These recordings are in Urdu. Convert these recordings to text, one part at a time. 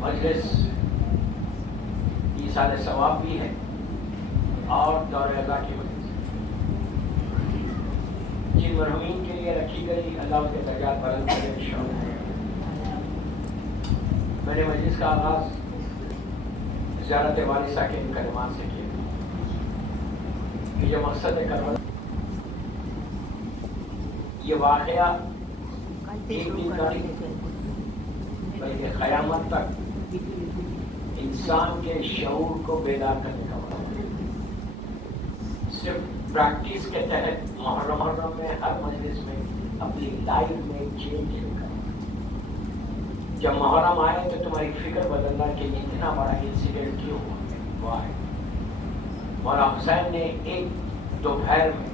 مجلس ایصال ثواب بھی ہے اور دور اللہ کی وجہ سے جن مرحومین کے لیے رکھی گئی اللہ ان کے درجات بلند کرے انشاءاللہ۔ میں نے مجلس کا آغاز زیارت وارثہ کے ان کلمات سے کیا کہ جو مقصد ہے کربلا، یہ واقعہ ایک دن کا نہیں بلکہ قیامت تک انسان کے شعور کو بیدار کرنے کا وقت ہے۔ صرف پریکٹس کے تحت محرم میں ہر مجلس میں اپنی لائف میں چینج کرنا۔ جب محرم آئے تو تمہاری فکر بدلنا کہ اتنا بڑا انسیڈنٹ کیوں ہوا ہے۔ مولانا حسین نے ایک دوپہر میں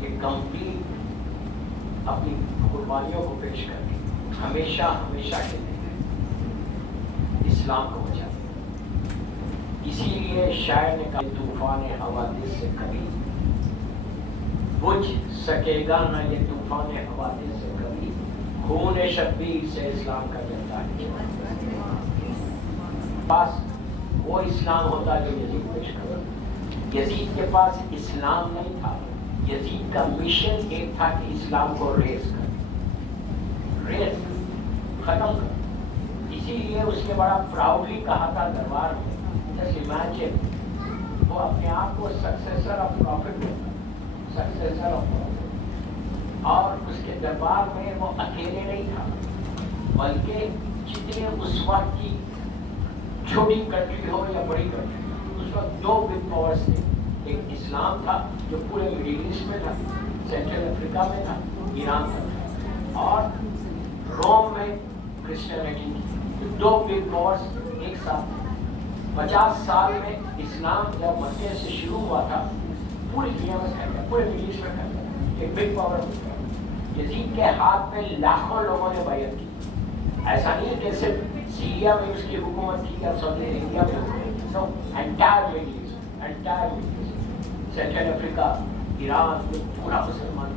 یہ کمپلیٹ اپنی قربانیوں کو پیش کر دی، ہمیشہ ہمیشہ کے لیے اسلام کو بچا دیا۔ اسی لیے شاعر نے کہا طوفان حوادث سے کبھی بجھ سکے گا نہ یہ طوفان حوادث سے کبھی، خون شبیر سے اسلام کا جلتا ہے۔ پاس وہ اسلام ہوتا جو یزید پیش کرتا۔ یزید کے پاس اسلام نہیں تھا، یزید کا مشن ایک تھا کہ اسلام کو ریز ختم کر۔ اسی لیے اس نے بڑا پراؤڈلی کہا تھا دربار میں، جیسے امیجن وہ اپنے آپ کو successor of prophet successor of prophet, اور اس کے دربار میں وہ اکیلے نہیں تھا بلکہ جتنے اس وقت کی چھوٹی کنٹری ہو یا بڑی کنٹری، اس وقت دو بگ پاورز تھے۔ ایک اسلام تھا جو پورے مڈل ایسٹ میں تھا، سینٹرل افریقہ میں تھا، ایران تھا، اور روم میں کرسچینٹی کی۔ دو بگ پاورز ایک ساتھ تھے۔ 50 سال میں اسلام جب مکے سے شروع ہوا تھا پوری دنیا میں پھیل گیا، پورے مڈل ایسٹ میں پھیل گیا، ایک بگ پاور ہو گیا۔ یزید کے ہاتھ میں لاکھوں لوگوں نے بیعت کی۔ ایسا نہیں کہ صرف سیریا میں اس کی حکومت کی یا سعودی عربیہ میں ہوئی، نو، انٹائر مڈل ایسٹ، سینٹرل افریقہ، ایران میں پورا مسلمان،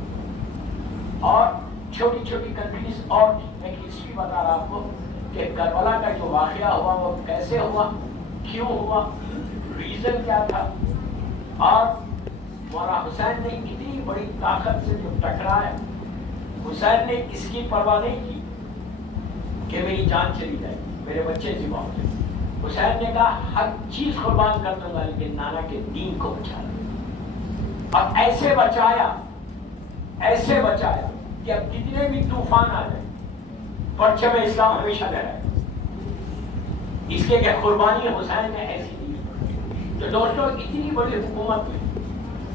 اور چھوٹی چھوٹی کنٹریز۔ اور میں ہسٹری بتا رہا آپ کو کہ کربلا کا جو واقعہ ہوا وہ کیسے ہوا، کیوں ہوا، ریزن کیا تھا، اور مولانا حسین نے اتنی بڑی طاقت سے جو ٹکرایا، حسین نے اس کی پرواہ نہیں کی کہ میری جان چلی جائے، میرے بچے ذبح ہو جائے۔ حسین نے کہا ہر چیز قربان کر دوں گا لیکن نانا کے دین کو بچا لوں، اور ایسے بچایا کہ اب کتنے بھی طوفان آ جائیں پرچم اسلام ہمیشہ لہرائے۔ اس لیے کہ قربانی حسین نے ایسی دی۔ تو دوستوں اتنی بڑی حکومت میں،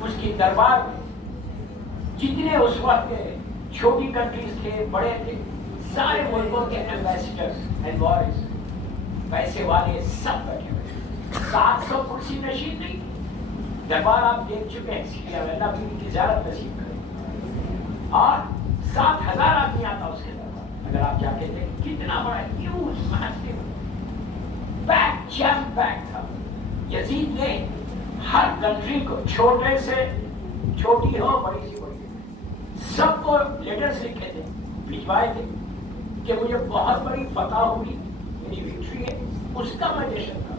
اس کی دربار میں جتنے اس وقت کے چھوٹی کنٹریز تھے، بڑے تھے، سارے ملکوں کے ایمبیسڈرز اینڈ وارز، پیسے والے سب بیٹھے ہوئے۔ 700 کرسی نشین نہیں تھی۔ دربار آپ دیکھ چکے ہیں، سیریا میں، اللہ بھی کی زیارت نصیب کرے، اور 7,000 آدمی آتا اس کے دربار۔ اگر آپ جا کے دیکھیں کتنا بڑا ہیوج میسیو پیک جیم پیک تھا۔ یزید نے ہر کنٹری کو، چھوٹے سے چھوٹی ہو، بڑی سی بڑی، سب کو لیٹرز لکھے تھے، بھجوائے تھے کہ مجھے بہت بڑی فتح ہوئی، میری وکٹری ہے، اس کا میں جشن تھا۔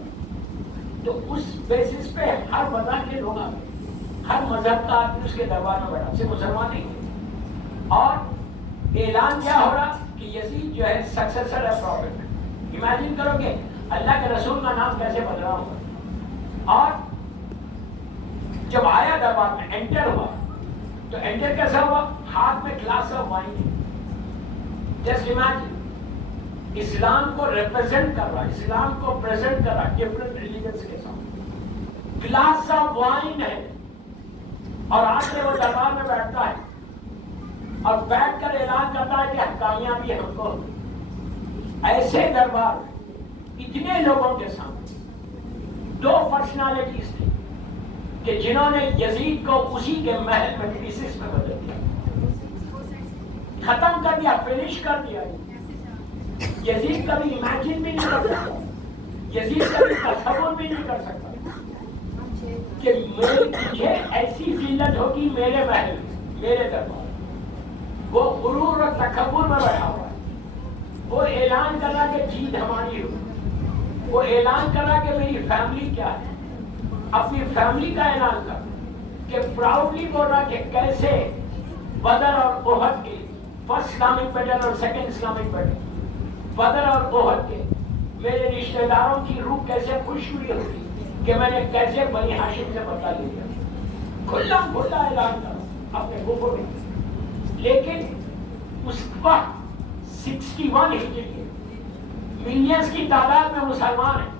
تو اس بیسس پہ ہر مذہب کے لوگ آ گئے، ہر مذہب کا آدمی اس کے دربار میں بیٹھا، صرف مسلمان نہیں تھے۔ اور اعلان کیا ہو رہا کہ یزید جو ہے سکسیسر ہے پروفٹ۔ امیجن کرو کہ اللہ کے رسول کا نام کیسے بدلا ہوگا۔ اور جب آیا دربار میں، انٹر ہوا، تو انٹر کیسا ہوا؟ ہاتھ میں glass of wine. Just imagine, Islam کو ریپرزینٹ کر رہا، اسلام کو پریزنٹ کر رہا ڈفرنٹ ریلیجنس کے ساتھ، گلاس آف وائن ہے، اور آج کے وہ دربار میں بیٹھتا ہے اور بیٹھ کر اعلان کرتا ہے کہ کامیابی ہم کو۔ ایسے دربار میں اتنے لوگوں کے سامنے دو پرسنالٹیز تھی کہ جنہوں نے یزید کو اسی کے محل میں پیسز میں بدل دیا، ختم کر دیا، فنش کر دیا۔ یزید کبھی امیجن بھی نہیں کر سکتا، یزید کبھی تصور بھی نہیں کر سکتا کہ مجھے ایسی ذلت ہوگی میرے محل میں، میرے دربار۔ وہ غرور اور تکبر میں بیٹھا ہوا ہے، وہ اعلان کرنا کہ جیت ہماری ہوگی، وہ اعلان کرا کہ میری فیملی کیا ہے، اپنی فیملی کا اعلان کر کہ پراؤڈلی بول رہا کہ کیسے بدر اور احد کے فرسٹ اسلامک بیٹل اور سیکنڈ اسلامک بیٹل، بدر اور احد کے میرے رشتہ داروں کی روح کیسے خوش ہوئی ہوگی کہ میں نے کیسے بنی ہاشم سے بدلہ لیا، کھلا کھلا اعلان کرا اپنے گفتگو میں۔ لیکن اس وقت 61 ہجری ملینز کی تعداد میں مسلمان ہیں،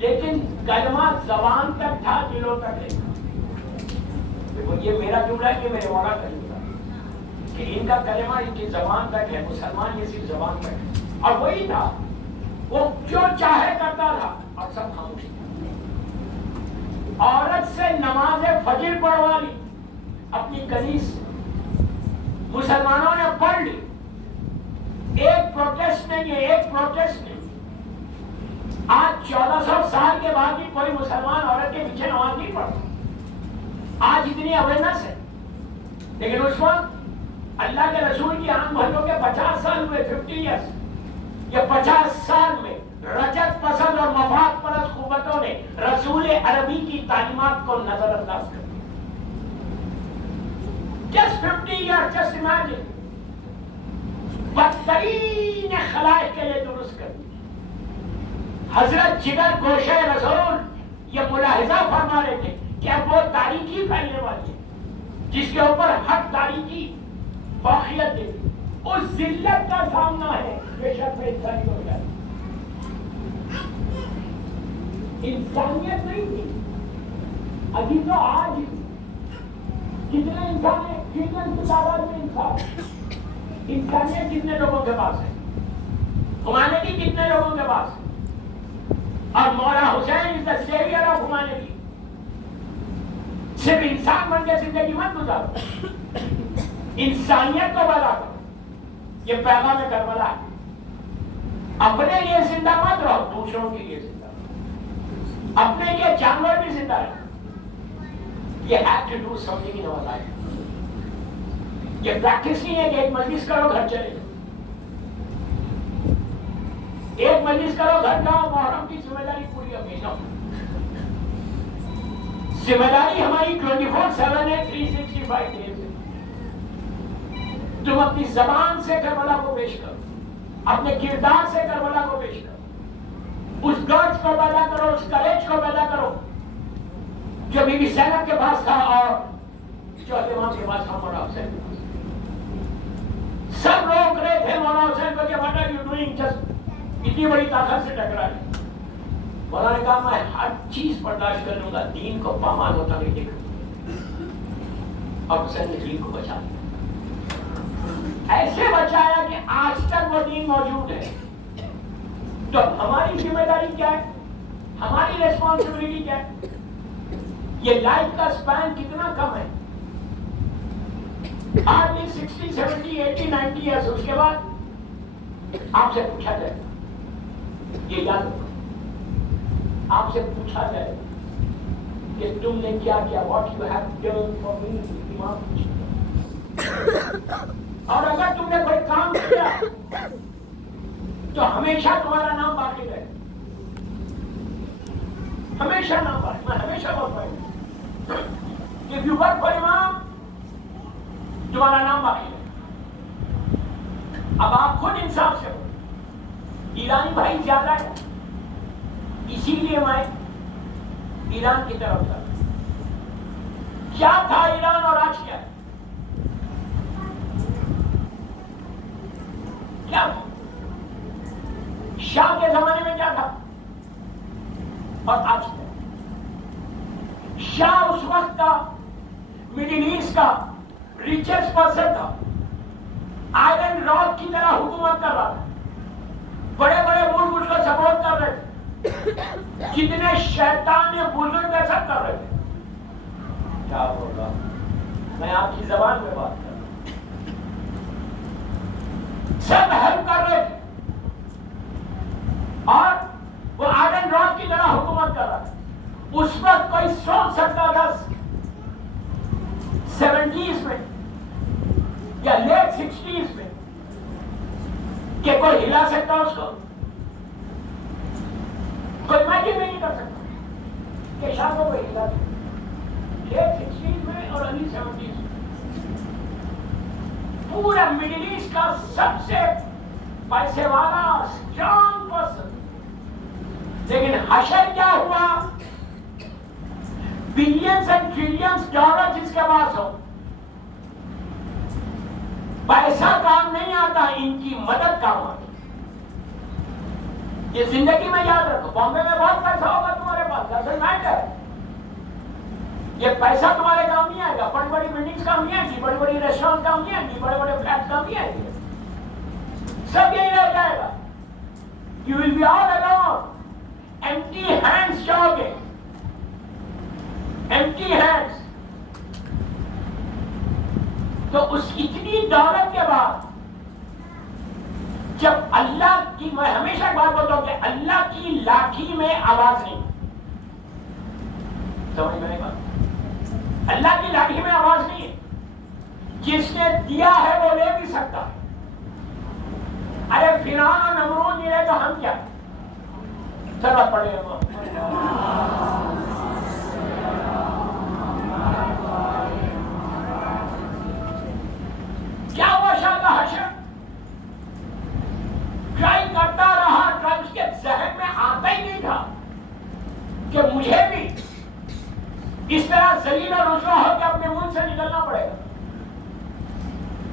لیکن کلمہ زبان تک تھا، دلوں تک نہیں تھا۔ دیکھو یہ میرا جملہ ہے، یہ میرے مولا کا جملہ ہے کہ ان کا کلمہ ان کی زبان تک ہے، مسلمان یہ صرف زبان تک ہے۔ اور وہی تھا، وہ جو چاہے کرتا تھا اور سب خاموش تھا۔ عورت سے نماز فجر پڑھوا لی اپنی کنیز، مسلمانوں نے پڑھ لی، ایک پروٹیسٹ نہیں ہے، ایک پروٹیسٹ نہیں۔ آج 1400 سال کے بعد بھی کوئی مسلمان عورت کے پیچھے نماز نہیں پڑھتا، آج اتنی اویئرنس ہے۔ لیکن اس وقت اللہ کے رسول کی آنکھ بھروں کے 50 سال ہوئے، 50 ایئرس، یہ 50 سال میں رجت پسند اور مفاد پرست قوتوں نے رسول عربی کی تعلیمات کو نظر انداز کر دیا۔ Just 50 years, just imagine. بدترین خلائق کے لیے درست کر دی۔ حضرت جگر گوشہ رسول یہ ملاحظہ فرما رہے تھے کہ اب وہ تاریکی پھیلنے والی ہے جس کے اوپر حق تاریکی باقیت دے دی، اس ذلت کا سامنا ہے، بے شک میں انسانی ہو جائے۔ انسانیت نہیں تھی، ابھی تو آج کتنے انسان ہیں، کتنے تعداد میں انسان، انسانیت کتنے لوگوں کے پاس ہے، ہیومینٹی کتنے لوگوں کے پاس ہے۔ اور مولا حسین از دا سیویئر آف ہیومینٹی۔ صرف انسان بن کے زندگی مت گزارو، انسانیت کو پیدا کرو، یہ پیغام کربلا ہے۔ اپنے لیے زندہ مت رہو، دوسروں کے لیے زندہ رہو، اپنے لیے جانور بھی زندہ رہو۔ You have to do something in our life. یہ پریکٹس نہیں ہے کہ ایک مجلس کرو گھر چلے جاؤ، ایک مجلس کرو گھر جاؤ، محرم کی ذمہ داری پوری اپنی نہ، ذمہ داری ہماری 24/7 ہے، 365 days ہے۔ تم اپنی زبان سے کربلا کو پیش کرو، اپنے کردار سے کربلا کو پیش کرو، اس گرج کو پیدا کرو، اس کریج کو پیدا کرو جو بی بی زینب کے پاس تھا اور جو امام کے پاس تھا، مولا حسین کے پاس۔ سب روک رہے تھے مولا حسین کو کہ what are you doing، just اتنی بڑی طاقت سے ٹکرا لے۔ مولا نے کہا میں ہر چیز برداشت کر لوں گا، دین کو پامال ہوتا نہیں دیکھوں، اور حسین نے دین کو بچا لیا، ایسے بچایا کہ آج تک وہ دین موجود ہے۔ تو ہماری ذمہ داری کیا ہے، ہماری ریسپانسبلٹی کیا ہے؟ یہ لائف کا سپین کتنا کم ہے، آدمی 60 70 80 90 ایئرس، اس کے بعد آپ سے پوچھا جائے، یہ یاد رکھو، آپ سے پوچھا جائے کہ تم نے کیا کیا، what you have done for me, ایمان پوچھا۔ اور اگر تم نے کوئی کام کیا تو ہمیشہ تمہارا نام باقی رہے، ہمیشہ نام باقی، میں ہمیشہ بول پائی if you work for امام تمہارا نام باقی ہے۔ اب آپ خود انصاف سے ہو، ایرانی بھائی زیادہ ہے، اسی لیے میں ایران کی طرف تھا۔ کیا تھا ایران اور آج کیا ہے؟ کیا تھا؟ شاہ کے زمانے میں کیا تھا اور آج کیا؟ شاہ اس وقت کا مڈل ایسٹ کا ریچسٹ پرسن تھا، آئرن راڈ کی طرح حکومت کر رہا تھا، بڑے بڑے ملک اس کو سپورٹ کر رہے تھے، جتنے شیطان بزرگ سب کر رہے تھے۔ کیا ہوگا، میں آپ کی زبان میں بات کر رہا ہوں، سب ہیلپ کر رہے تھے اور وہ آئرن راڈ کی طرح حکومت کر رہا تھا۔ اس وقت کوئی سوچ سکتا تھا 70s میں یا لیٹ 60s میں کہ کوئی ہلا سکتا اس کو؟ نہیں کر سکتا کہ شاہ کو ہلا دے. یہ 16 میں اور علی 17 میں پورا مڈل ایسٹ کا سب سے پیسے والا اسٹرانگ پرسن. لیکن حشر کیا ہوا؟ بلینز اینڈ ٹریلینز ڈالر جس کے پاس ہو, پیسہ کام نہیں آتا, ان کی مدد کام آتی. یہ زندگی میں یاد رکھو. بامبے میں بہت پیسہ ہوگا تمہارے پاس, doesn't matter. یہ پیسہ تمہارے کام نہیں آئے گا. بڑی بڑی بلڈنگز کام نہیں آئے گی, بڑی بڑی ریسٹورینٹ کام نہیں آئے گی, بڑے بڑے فلیٹ کام نہیں آئے گی. سب یہی رہ جائے گا. You will be all alone. Empty hands جاؤ گے, empty hands. تو اس اتنی دولت کے بعد جب اللہ کی, میں ہمیشہ ایک بات بولتا ہوں کہ اللہ کی لاٹھی میں آواز نہیں. سمجھ میں نہیں بات؟ اللہ کی لاٹھی میں آواز نہیں ہے. جس نے دیا ہے وہ لے بھی سکتا. ارے فرعون اور نمرود ملے تو ہم کیا؟ چلو پڑھے گا. کیا ہوا شاہ کا حشر؟ ٹرائی کرتا رہا, ٹرائی, اس کے ذہن میں آتا ہی نہیں تھا کہ مجھے بھی اس طرح ذلیل اور رسوا ہو کے اپنے ملک سے نکلنا پڑے گا.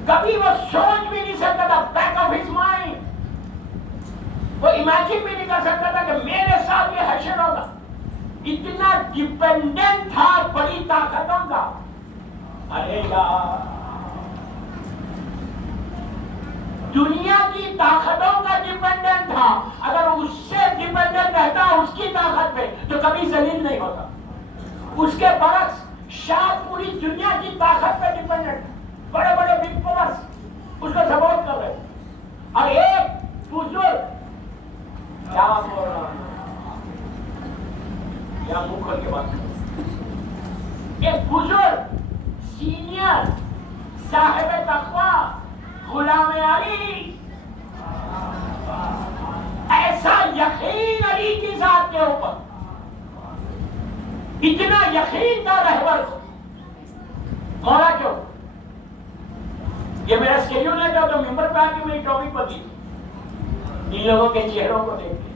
کبھی وہ سوچ بھی نہیں سکتا تھا, بیک آف ہز مائنڈ وہ امیجن بھی نہیں کر سکتا تھا کہ میرے ساتھ یہ حشر ہوگا. اتنا ڈیپینڈنٹ تھا بڑی طاقتوں کا. ارے یار, دنیا کی طاقتوں کا ڈیپینڈنٹ تھا. اگر اس سے ڈیپینڈنٹ رہتا اس کی طاقت پہ تو کبھی ذلیل نہیں ہوتا. اس کے برعکس شاہ پوری دنیا کی طاقت پہ ڈیپینڈنٹ, بڑے بڑے بگ پاورز اس کو سپورٹ کر رہے. اور ایک بزرگ, کیا بول رہا ہوں, یا منہ کھول کے بات کرو, ایک بزرگ سینئر صاحب تقوی غلام علی, ایسا یقین علی کی ذات کے اوپر, اتنا یقین تھا رہبر کو. مولا کیوں, یہ میرا اسکیڈول ہے تو ممبر پہ آ کے میری ٹاپک بدلی ان لوگوں کے چہروں کو دیکھ کے.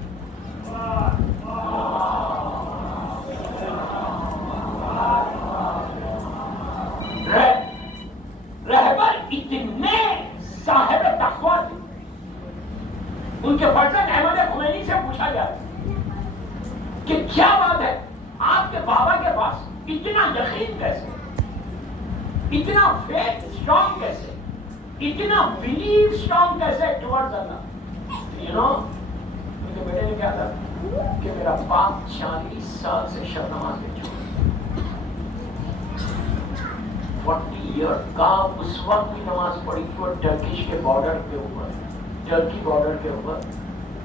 رہبر اتنے صاحب تقوی تھے. ان کے فرزند احمد خمینی سے پوچھا جائے کہ کیا بات ہے, آپ کے بابا کے پاس اتنا یقین کیسے, اتنا فیتھ اسٹرانگ کیسے, اتنا بلیو اسٹرانگ کیسے ٹورڈز اللہ. یو نو, ان کے بیٹے نے کیا تھا کہ میرا باپ 40 سال سے شب نماز نہیں چھوڑا. 40 ایئر کا اس وقت بھی نماز پڑھی تھی اور ٹرکش کے بارڈر کے اوپر, ٹرکی بارڈر کے اوپر,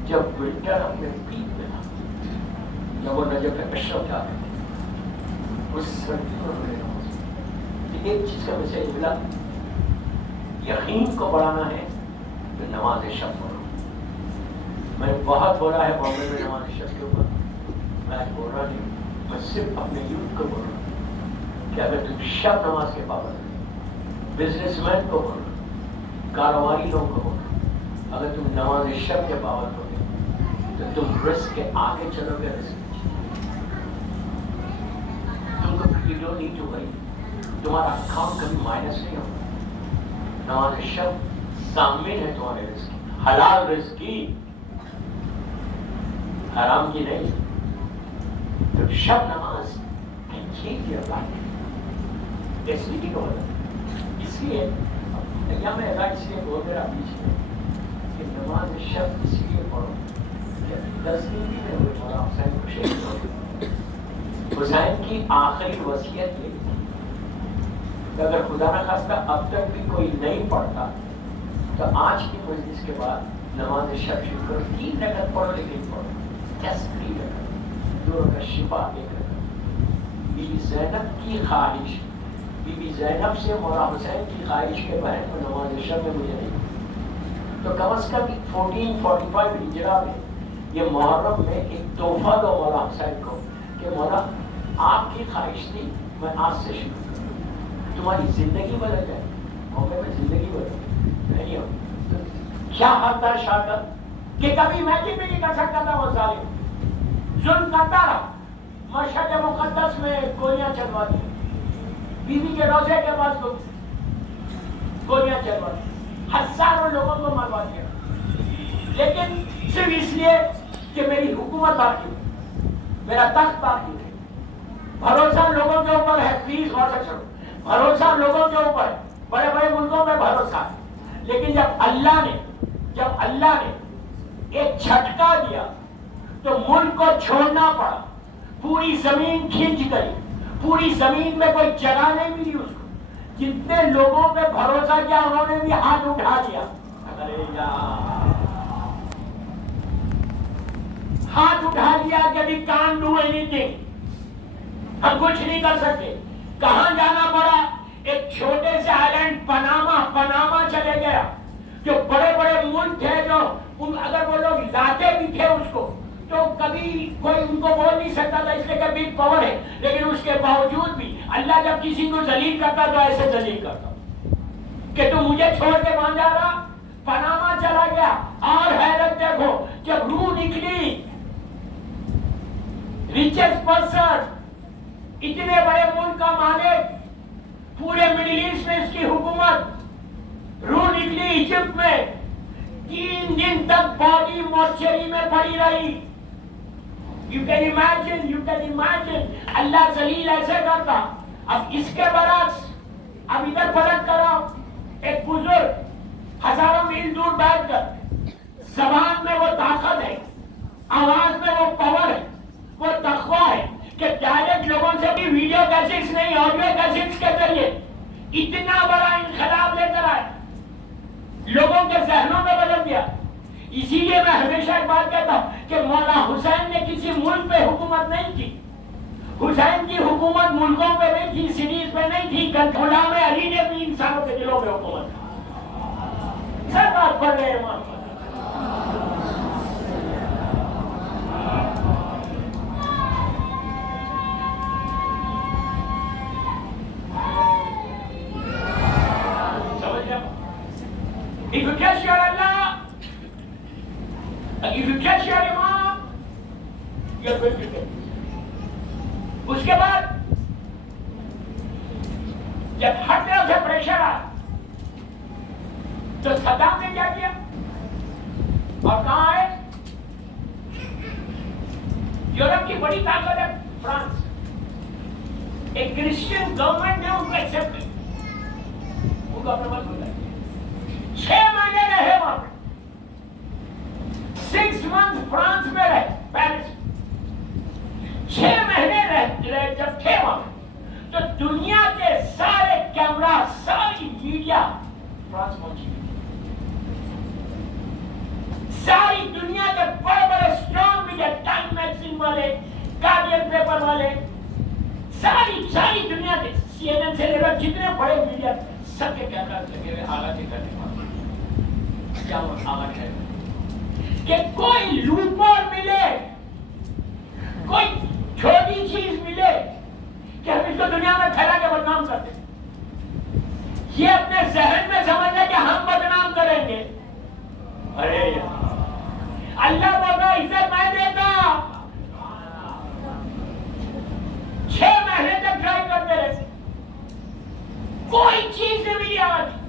جب ونٹر اپنے پیک میں تھا, جب وہ نجف اشرف جاتے تھے اس سردی میں انہوں نے نماز. ایک چیز کا میسج ملا, یقین کو بڑھانا ہے تو نماز شب پڑھو. میں نے بہت بولا ہے بامبے میں نماز شب کے اوپر, میں آج بول رہا نہیں, میں صرف اپنے یوتھ کو بول رہا ہوں کہ اگر تم شب نماز کے پابند, بزنس مین کو بول رہا, کاروباری لوگوں کو بول رہا, اگر تم نماز شب کے پابند ہو گے تو تم رزق کے آگے چلو گے. رزق تم کو you don't need to worry, تمہارا اکاؤنٹ کبھی مائنس نہیں ہوگا. نماز شب ضامن ہے تمہارے رزق کی, حلال رزق کی, حرام کی نہیں. تو شب نماز can change your life. اس لیے یا میں ایسا اس لیے بول رہا بیچ میں کہ نماز شب اس لیے پڑھو کہ 10 دن بھی نہیں ہوئے مولا حسین کو شہید ہو گئے. حسین کی آخری وصیت یہ تھی کہ اگر خدا نہ خواستہ اب تک بھی کوئی نہیں پڑھتا تو آج کی مجلس کے بعد نماز شب شروع کرو. 3 رکعت پڑھو, لیکن پڑھو جسٹ 3 رکعت, 2 رکعت شفا, 1 رکعت. بی بی زینب کی خواہش, بی بی زینب سے مولا حسین کی خواہش کے بہن کو نماز شب میں مجھے نہیں, تو کم از کم 1445 ہجرہ میں یہ محرم میں ایک تحفہ دو مولا حسین کو کہ مولا آپ کی خواہش تھی میں آج سے شروع کروں، تمہاری زندگی بدل جائے، موقع میں زندگی بدل نہیں ہو تو کیا حق تھا شاہ کا کہ کبھی امیجن بھی نہیں کر سکتا تھا وہ ظالم ظلم کرتا رہا، مشہد مقدس میں گولیاں چلوا دی، بیوی کے روزے کے پاس گولیاں چلوا دی، ہزاروں لوگوں کو مروا دیا، لیکن صرف اس لیے کہ میری حکومت باقی ہے، میرا تخت باقی ہے۔ بھروسہ لوگوں کے اوپر ہے، پلیز غور سے سنو، بھروسہ لوگوں کے اوپر ہے، بڑے بڑے ملکوں میں بھروسہ ہے، لیکن جب اللہ نے ایک جھٹکا دیا تو ملک کو چھوڑنا پڑا، پوری زمین کھنچ گئی، پوری زمین میں کوئی جگہ نہیں ملی اس کو، جتنے لوگوں پہ بھروسہ کیا انہوں نے بھی ہاتھ اٹھا دیا، ہاتھ اٹھا دیا کہ we can't do anything، ہم کچھ نہیں کر سکتے۔ کہاں جانا پڑا؟ ایک چھوٹے سے آئلینڈ پناما چلے گیا، جو بڑے بڑے ملک تھے، جو اگر وہ لوگ لاتے بھی تھے اس کو تو کبھی کوئی ان کو بول نہیں سکتا تھا، اس لیے کہ بگ پاور ہے، لیکن اس کے باوجود بھی اللہ جب کسی کو ذلیل کرتا تو ایسے ذلیل کرتا کہ تو مجھے چھوڑ کے وہاں جا رہا، پناما چلا گیا۔ اور حیرت دیکھو، جب روح نکلی، ریچسٹ پرسن، اتنے بڑے ملک کا مالک، پورے مڈل ایسٹ میں اس کی حکومت، روح نکلی ایجپٹ میں، 3 دن تک باڈی مورچری میں پڑی رہی۔ You can imagine اللہ ذلیل ایسے کرتا۔ اب اس کے برعکس اب ادھر پلٹ کرو، ایک بزرگ ہزاروں میل دور بیٹھ کر، زبان میں وہ طاقت ہے، آواز میں وہ پاور ہے، وہ تقویٰ ہے کہ ڈائریکٹ لوگوں سے بھی ویڈیو کیسٹس نہیں، آڈیو کیسٹس کے ذریعے اتنا بڑا انقلاب لے کر آئے، لوگوں کے ذہنوں میں بدل دیا۔ اسی لیے میں ہمیشہ ایک بات کہتا ہوں کہ مولا حسین نے کسی ملک پہ حکومت نہیں کی، حسین کی حکومت ملکوں پہ نہیں تھی، سٹیز پہ نہیں تھی، غلام علی نے بھی انسانوں کے دلوں میں حکومت کی۔ سب بات پڑھ رہے ہیں If you catch your Allah, if you catch your Imam, you are going to get it. اس کے بعد جب ہر طرف سے پریشر آیا تو صدام نے کیا کیا اور کہاں آئے؟ یورپ کی بڑی طاقت ہے فرانس، ایک کرسچن گورنمنٹ نے ان کو ایکسپٹ کیا، ان کو اپنے ملک بلایا، 6 مہینے رہے وہاں پہ، 6 months فرانس میں رہے، پیرس 6 مہینے رہے جب تھے وہاں پہ تو دنیا کے سارے کیمرہ، ساری میڈیا فرانس پہنچی، ساری دنیا کے بڑے بڑے اسٹرانگ میڈیا، ٹائم میگزین والے، گارڈین پیپر والے، ساری دنیا کے CNN سے لے کر جتنے بڑے میڈیا سب کے کیمرہ لگے ہوئے حالات کرنے والے کیا حالت ہے کہ کوئی لوپر ملے، کوئی چھوٹی چیز ملے کہ ہم اس کو دنیا میں پھیلا کے بدنام کرتے، یہ اپنے ذہن میں سمجھے کہ ہم بدنام کریں گے۔ ارے اللہ بولتا عزت میں دیتا، 6 مہینے تک ٹرائی کرتے رہے، کوئی چیز نہیں ملی آج۔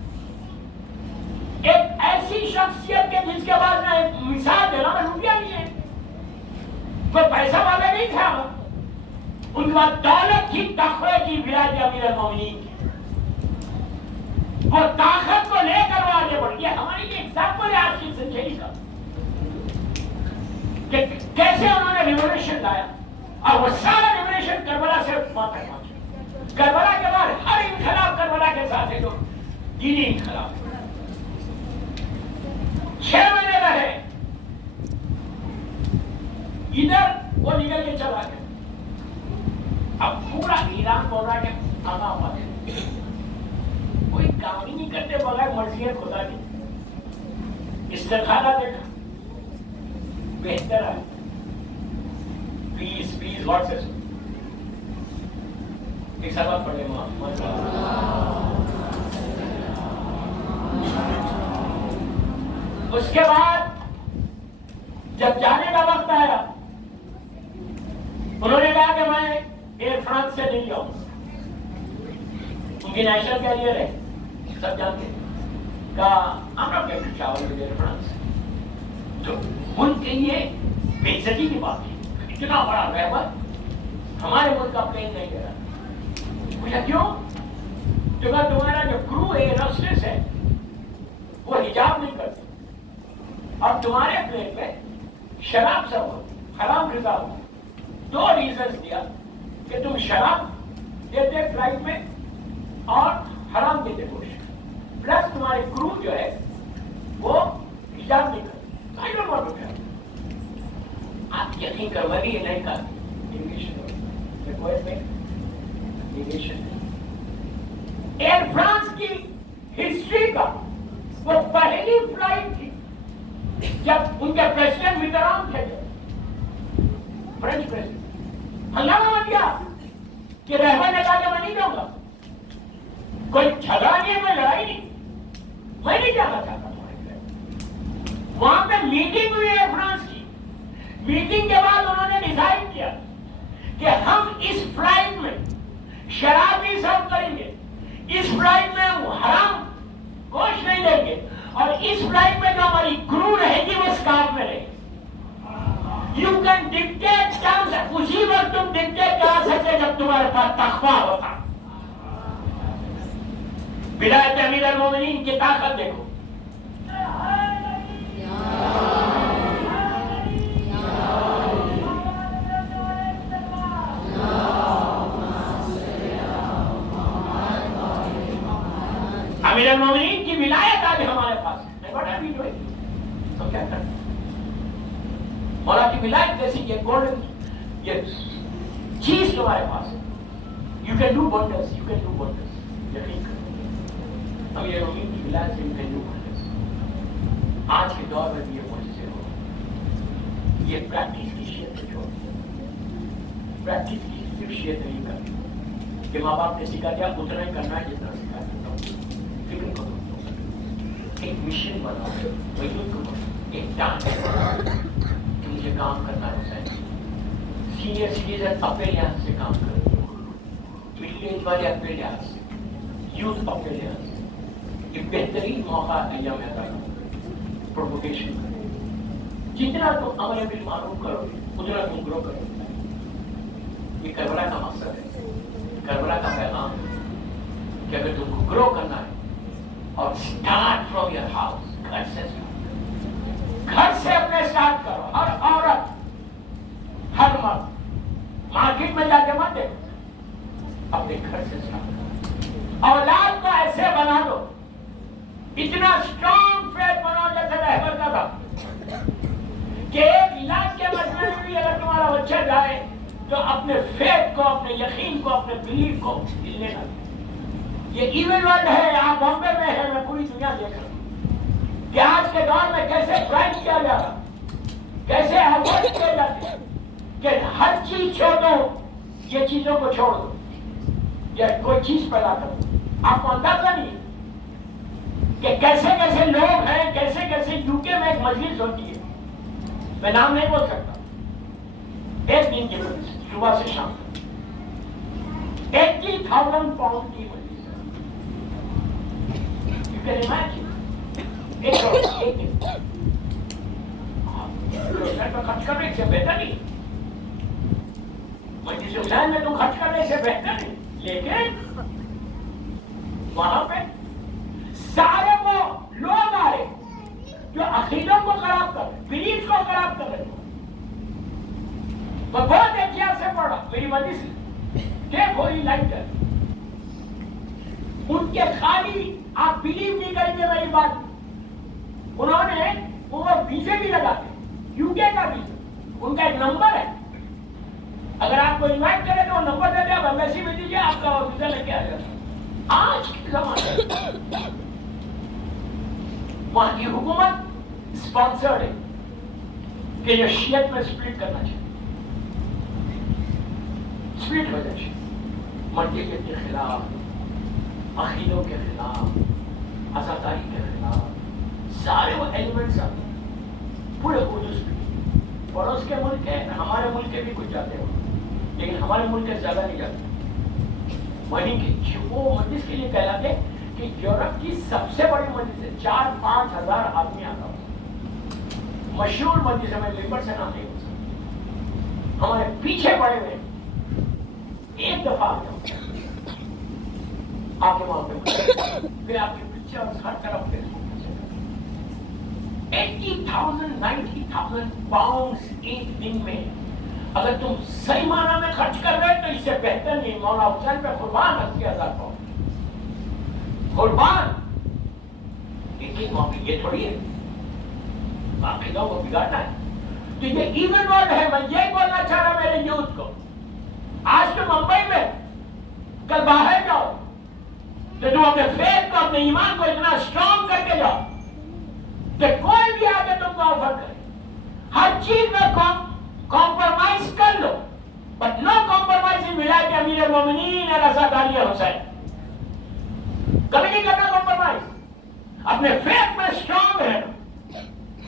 ایک ایسی شخصیت کے جس کے بعد میں ایک مثال دینا، میں روپیہ نہیں ہے، کوئی پیسہ والا نہیں تھا، ان کے بعد دولت کی، تقوی کی، ولایت امیر المومنین کی، وہ طاقت کو لے کر وہ آگے بڑھ، یہ ہماری لیے ایگزامپل ہے آج کی زندگی کا کہ کیسے انہوں نے ریولیوشن لایا، اور وہ سارا ریولیوشن کربلا سے وہاں تک پہنچا۔ کربلا کے بعد ہر انقلاب کربلا کے ساتھ ہے، جو دینی انقلاب 6 مہینے رہے، ادھر وہ نکل کے چلا گیا۔ اب پورا ایران بول رہا ہے کہ آگا ہوا ہے، کوئی کام ہی نہیں کرتے بغیر مرضی خدا کی، استخارہ دیکھا، بہتر ہے. پیس پیس واٹس اٹ. ایک سبق پڑھے محمد. اس کے بعد جب جانے کا وقت آیا انہوں نے کہا کہ میں ایئر فرانس سے نہیں جاؤں. ان کی نیشنل کیریئر ہے سب جانتے ہیں. کہا ہم لوگ کیسے چاول ایئر فرانس. تو ان کے لیے بے عزتی کی بات تھی. اتنا بڑا رہبر ہمارے ملک کا پلین نہیں گیا. پوچھا کیوں؟ تو کہا تمہارا جو کرو ہے ایئروسٹس ہے وہ حجاب نہیں کرتے اور تمہارے پلین میں شراب سب ہو حرام غذا ہو. 2 ریزنز دیا کہ تم شراب دیتے فلائٹ میں اور حرام دیتے گوشت. پلس تمہارے کرو جو ہے وہ حجاب نہیں کرتے. I don't want to tell. آپ یقین کرو میں بھی یہ نہیں کہا ایئر فرانس کی ہسٹری کا وہ پہلی فلائٹ تھی جب ان کے پریزیڈنٹ میٹران تھے. فرینچ پریزیڈنٹ ہنگامہ مت کیا کہ رہبر نے کہا کہ میں نہیں جاؤں گا. کوئی جھگڑا نہیں ہے, کوئی لڑائی نہیں, میں نہیں جانا چاہتا. وہاں پہ میٹنگ ہوئی ہے فرانس کی. میٹنگ کے بعد انہوں نے ڈیسائیڈ کیا کہ ہم اس فلائٹ میں شراب نہیں سرو کریں گے, اس فلائٹ میں ہم حرام گوشت نہیں لیں گے, اور اس فلائٹ میں جو ہماری کرو رہے گی وہ اسکارف میں رہے گی. You can dictate terms. اسی وقت تم ڈکٹیٹ کرا سکتے جب تمہارے پاس تخفہ ہوتا. ولایت امیر المومنین کی طاقت دیکھو. امیر المومنین کی ولایت آج ہمارے پاس ہے. تو کیا کریں, مولا کی ولایت جیسی یہ گولڈن یہ چیز تمہارے پاس ہے. You can do wonders, you can do wonders. یقین کرو امیر المومنین کی ولایت سے یو کین ڈو ونڈرز. آج کے دور میں بھی یہ معجزے ہو. یہ پریکٹس کی شیت سے چھوڑ, پریکٹس کی صرف شیت نہیں کرنی کہ ماں باپ نے سکھا دیا اتنا ہی کرنا ہے جتنا سکھا دیتا ہوں. فکر کرو, ایک مشن بناؤ, وجود کو ایک ڈانس کہ مجھے کام کرنا ہے. حسین سینئر سٹیزن اپنے لحاظ سے کام کرو, مڈل ایج والے اپنے لحاظ سے, یوتھ اپنے لحاظ سے. یہ بہترین موقع ایام عطا پروپوگیشن کرو. جتنا تم امر بالمعروف کرو اتنا تم گرو کرو. یہ کربلا کا مقصد ہے, کربلا کا پیغام ہے کہ اگر تم کو گرو کرنا ہے اور اسٹارٹ فرام یور ہاؤس, گھر سے گھر سے اپنے اسٹارٹ کرو. ہر عورت ہر مرد مارکیٹ میں جا کے مت دیکھو, اپنے گھر سے اسٹارٹ کرو. اولاد کو ایسے بنا دو, اتنا اسٹرانگ فیتھ بناؤ جیسے رہبر کا تھا کہ 1 لاکھ کے مجمع میں بھی اگر تمہارا بچہ جائے تو اپنے فیتھ کو, اپنے یقین کو, اپنے بلیف کو ہلنے نہ دے. یہ ایون ورلڈ ہے, آپ بامبے میں ہے, میں پوری دنیا دیکھ رہا ہوں کہ آج کے دور میں کیسے ٹرائی کیا جا رہا, کیسے اوائڈ کیے جاتے ہیں کہ ہر چیز چھوڑ دو, یہ چیزوں کو چھوڑ دو, یا کوئی چیز پیدا کرو. آپ کو اندازہ نہیں کہ کیسے کیسے لوگ ہیں, کیسے کیسے یو کے میں ایک مجلس ہوتی ہے, میں نام نہیں بول سکتا, 1 دن کی مجلس صبح سے شام تک 80,000 پاؤنڈ کی مجلس. You can imagine. 1 کروڑ خرچ کرنے سے بہتر نہیں. مجلس حسین میں تم خرچ کرنے سے بہتر نہیں, لیکن وہاں پہ سارے وہ لوگ آ رہے جو عقیدوں کو خراب کر رہے, بلیف کو خراب کر رہے. میں بہت احتیاط سے پڑھا میری مجلس دیکھو ہی لائٹ ہے ان کے خالی, آپ بلیو نہیں کریں گے میری بات. انہوں نے وہ ویزے بھی لگاتے, یو کے کا ویزا, ان کا ایک نمبر ہے, اگر آپ کو انوائٹ کرے تو وہ نمبر دے دیں, آپ ایمبیسی میں دیجیے, آپ کا ویزا لے کے آ جائے. آج کے زمانے وہاں کی حکومت اسپانسرڈ ہے, کہ یہ شیعت میں سپلٹ کرنا چاہیے، سپلٹ ہو جائے، مرجعیت کے خلاف، عقیدوں کے خلاف، عزاداری کے خلاف، سارے وہ ایلیمنٹس آتے ہیں پورے قدس میں۔ پڑوس کے ملک ہے، ہمارے ملک کے بھی کچھ جاتے ہو، لیکن ہمارے ملک کے زیادہ نہیں جاتے۔ وہیں کے وہ مجلس کے لیے کہلاتے کہ یورپ کی سب سے بڑی مجلس ہے، 4-5 ہزار آدمی آتا ہوتا، مشہور مجلس ہے، میں لیبر سے نام نہیں ہو سکتا، ہمارے پیچھے پڑے ہوئے ایک دفعہ آ جاؤ آپ کے وہاں پہ، پھر آپ کے پکچر ہر طرف فیس بک پہ چلے، 80,000 90,000 پاؤنڈز ایک دن میں اگر تم صحیح معنی میں خرچ کر رہے تو اس سے بہتر نہیں۔ مولا حسین پہ قربان 80,000 پاؤنڈ قربان، لیکن وہاں پہ یہ تھوڑی ہے باقی لوگوں کو بگاڑنا ہے۔ تو یہ ایون ورلڈ ہے۔ میں یہی بولنا چاہ رہا میرے یوتھ کو، آج تو ممبئی میں، کل باہر جاؤ تو تم اپنے فیتھ کو، اپنے ایمان کو اتنا اسٹرانگ کر کے جاؤ کہ کوئی بھی آگے تم کو آفر کرے، ہر چیز میں کمپرومائز کر لو، بٹ نو کمپرومائز ان ولایت امیر المومنین اور عزاداری حسین۔ کبھی نہیں کرنا کمپرومائز، اپنے فیتھ میں اسٹرانگ رہنا،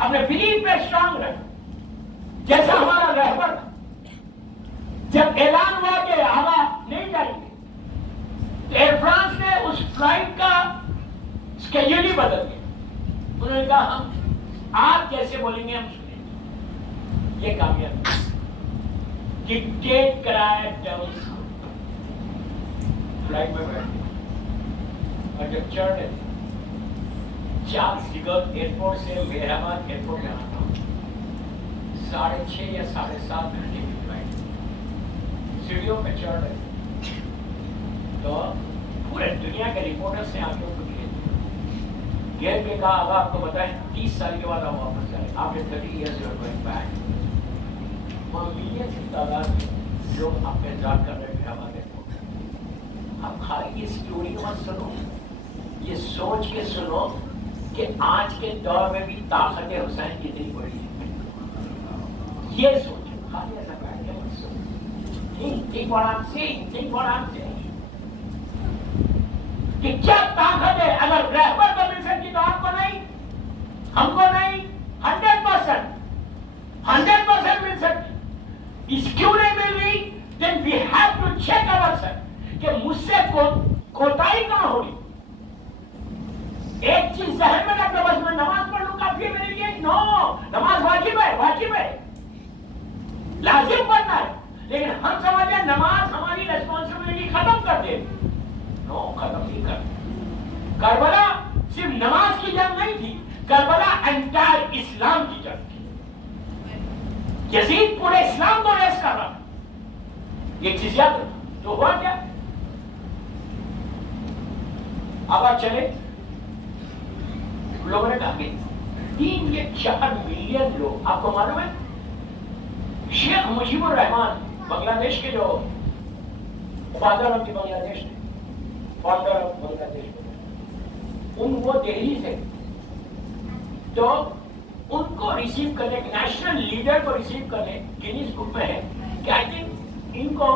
اپنے بلیف میں اسٹرانگ رہنا۔ جیسا ہمارا رہبر جب اعلان ہوا کہ ہوا نہیں جائیں گے تو ایئر فرانس نے اس فلائٹ کا اسکیڈول ہی بدل دیا۔ انہوں نے کہا ہم آپ جیسے بولیں گے ہم سنیں گے۔ یہ کامیاب ڈکٹیٹ کرایا ڈیولس کو، فلائٹ میں بیٹھے اور جب چڑھ رہے تھے، چارلس ڈگول ایئرپورٹ سے مہرآباد ایئرپورٹ جانا تھا، 6.5 یا 7.5 گھنٹے کی فلائٹ، سیڑھیوں پہ چڑھ رہے تھے تو پورے دنیا کے رپورٹر سے آ کے ان کو گیٹ پہ کہا اب آپ کو بتائیں 30 سال کے بعد آپ واپس جائیں، آپ نے 30 years you are going back۔ وہاں ملین کی تعداد میں لوگ اپنے ذات کر رہے ہیں ہمارے ایئرپورٹ۔ اب خالی یہ سٹوری مت سنو، یہ سوچ کے سنو کہ آج کے دور میں بھی طاقت حسین کتنی بڑی ہے، یہ سوچو، خالی ایسا بیٹھ کے مت سنو۔ think what I'm saying، think what I'm saying کہ کیا طاقت ہے۔ اگر رہبر کو مل سکتی تو آپ کو نہیں، ہم کو نہیں، 100% مل سکتی۔ اس کیوں نہیں مل رہی؟ then we have to check ourselves کہ مجھ سے کوتاہی کہاں ہوگی۔ ایک چیز ذہن میں رکھ لو، بس میں نماز پڑھ لوں کافی ہے میرے لیے؟ نو، نماز واجب ہے، واجب ہے، لازم پڑھنا ہے، لیکن ہم سمجھتے ہیں نماز ہماری ریسپانسبلٹی ختم کر دے۔ نو، ختم نہیں کر۔ کربلا صرف نماز کی جنگ نہیں تھی، کربلا انٹائر اسلام کی جنگ تھی۔ یزید پورے اسلام کو ریس کر رہا تھا۔ ایک چیز یاد رکھو، تو ہوا کیا؟ اب آپ چلے، لوگوں نے کہا کہ 3 یا 4 ملین لوگ، آپ کو معلوم ہے شیخ مجیب الرحمان بنگلہ دیش کے جو فادر آف دی بنگلہ دیش تھے، فاؤنڈر آف بنگلہ دیش، وہ دہلی سے، تو ان کو ریسیو کرنے، نیشنل لیڈر کو ریسیو کرنے گینیز بک میں ہے کہ آئی تھنک ان کو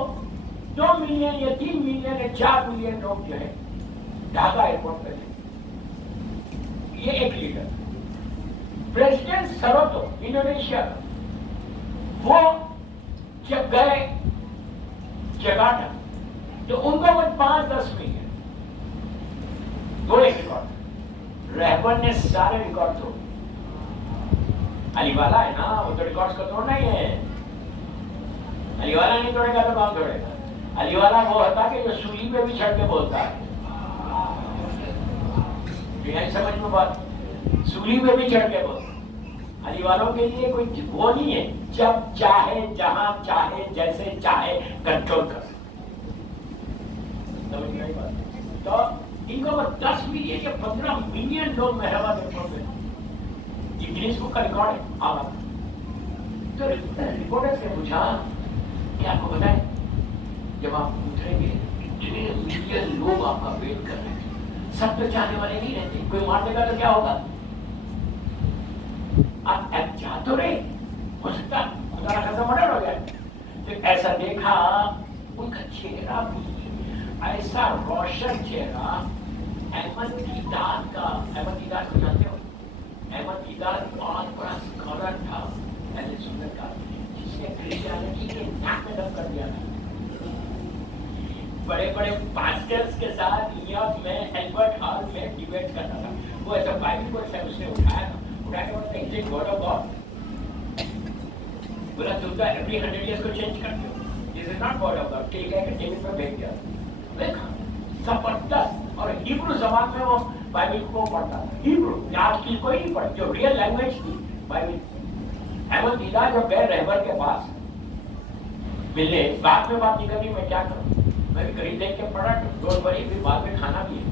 2 ملین یا 3 ملین یا 4 ملین لوگ جو ہے ڈھاکہ ایئرپورٹ پہ تھے۔ یہ ایک لیڈر، پریزیڈنٹ سروتو انڈونیشیا کا، وہ جب گئے جکارٹا تو ان کو کچھ 5-10 ملین، دو ایک ریکارڈ، رہبر نے سارے ریکارڈ توڑ، علی والا ہے نا، وہ تو ریکارڈز کو توڑنا ہی ہے، علی والا نہیں توڑے گا تو کام توڑے گا۔ علی والا وہ ہوتا کہ جو سولی پہ بھی چھڑ کے بولتا ہے، سمجھ میں بات، سولی پہ بھی چڑھ کے بولتا۔ علی والوں کے لیے کوئی وہ نہیں ہے، جب چاہے جہاں چاہے جیسے چاہے کنٹرول کر سکتے۔ تو ان کو 10 ملین یا 15 ملین لوگ مہربان ایئرپورٹ پہ، انگلش بک کا ریکارڈ ہے آگا۔ تو رپورٹر سے پوچھا کہ آپ کو بتائیں جب آپ اتریں گے اتنے ملین لوگ آپ کا ویٹ کر رہے ہیں، سب تو چاہنے والے نہیں رہتے، کوئی مار دے گا تو کیا ہوگا؟ آپ جا تو رہے ہو سکتا خدا کا خزہ مرڈر ہو گیا. تو ایسا دیکھا ان کا چہرہ بھی ایسا روشن چہرہ. احمد دیدات کا، احمد دیدات کو جانتے ہو؟ احمد دیدات بہت بڑا اسکالر تھا اہل سنت کا، جس نے کرسچینٹی کے ناک میں دم کر دیا تھا. بڑے بڑے پاسٹرز کے ساتھ نیویارک میں البرٹ ہال میں ڈیبیٹ کرتا تھا. وہ ایسا بائبل کو اس نے اٹھایا اٹھا کے بولتا ہے گاڈ آف گاڈ. بولا تم تو ایوری 100 ایئرس کو چینج کرتے ہو. This is not god of god. ٹھیک ہے کہ ڈیوڈ پر بھیج دیا. دیکھا زبردست. اور ہیبرو زبان میں وہ بائبل کو پڑھتا تھا. ہیبرو آج کی کوئی نہیں پڑھتی، جو ریئل لینگویج تھی بائبل. احمد دیدات جب گئے رہبر کے پاس ملے، بعد میں بات نکلی میں کیا کروں، میں بھی قریب دیکھ کے پڑھا. ڈونٹ وری، پھر بعد میں کھانا بھی ہے،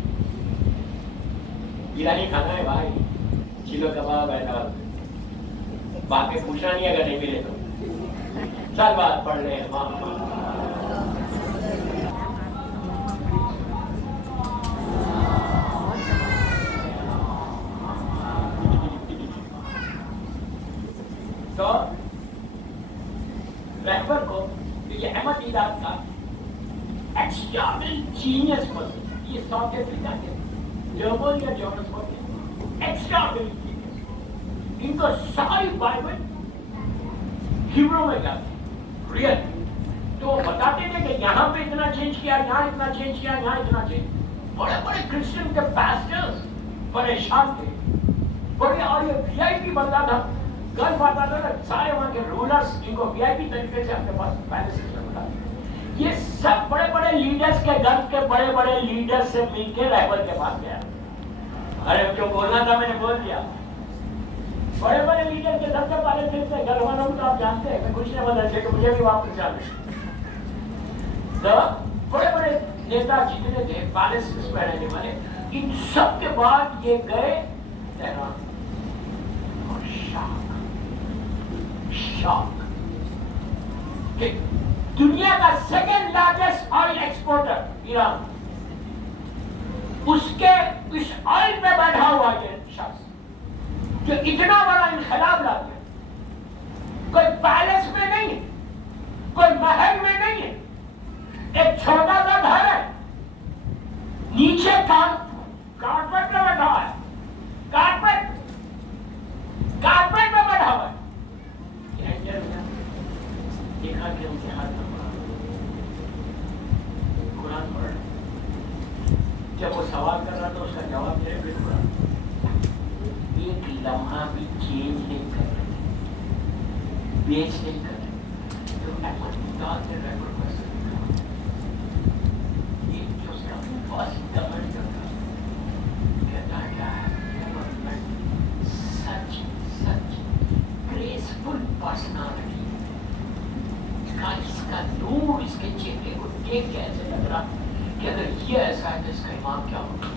ایرانی کھانا ہے بھائی، چلو کباب ہے دال. بعد میں پوچھنا نہیں اگر نہیں ملے تو. چل بات پڑھ لیں. تو رہبر کو یہ احمد دیدات کا ایکسٹراڈنری جینیس پرسن، یہ ساؤتھ افریقہ کے جرمن یا جرمن ہوتے ہیں، ایکسٹراڈنری جینیس. ان کو ساری بائبل ہیبرو میں جاتی ہے ریئل. تو وہ بتاتے تھے کہ یہاں پہ اتنا چینج کیا، یہاں اتنا چینج کیا، یہاں اتنا چینج. بڑے بڑے کرسچن کے پاسٹرز پریشان تھے بڑے. اور یہ وی آئی پی بنتا تھا، گلف آتا تھا، سارے وہاں کے رولرز جن کو وی آئی پی طریقے سے اپنے پاس پیلسز میں بتا. یہ سب بڑے بڑے لیڈرز کے گلف کے بڑے بڑے لیڈرز سے مل کے رہبر کے پاس گیا. ارے جو بولنا تھا میں نے بول دیا. بڑے بڑے لیڈر کے سب سے پہلے سے گھر والوں کو آپ جانتے ہیں، میں کچھ نہیں بدل سے کہ مجھے بھی واپس جانا. تو بڑے بڑے نیتا جتنے تھے پیلسز میں رہنے والے، ان سب کے بعد یہ گئے تہران. اور شاک کہ دنیا کا second largest oil exporter Iran, اس کے اس آئل میں بیٹھا ہوا یہ شخص جو اتنا بڑا انقلاب لا دیا. کوئی پیلس میں نہیں ہے، کوئی محل میں نہیں ہے، ایک چھوٹا سا گھر ہے، نیچے کارپیٹ میں بیٹھا ہے. کارپیٹ میں بیٹھا ہوا ہے. دیکھا کہ ان کے ہاتھ میں قرآن پڑھ. جب وہ سوال کر رہا تھا اس کا جواب میرے پھر قرآن. ایک لمحہ بھی چینج نہیں کر رہے، بیچ نہیں کر رہے. تو احمد دیدات نے ریکارڈ کر سکتا ایک جو اس کا بس کمنٹ کرتا کہتا کیا ہے سچ گریسفل پرسنالٹی کا. اس کا نور اس کے چہرے کو دیکھ کے ایسے لگ رہا کہ اگر یہ ایسا ہے تو اس کا امام کیا ہوگا.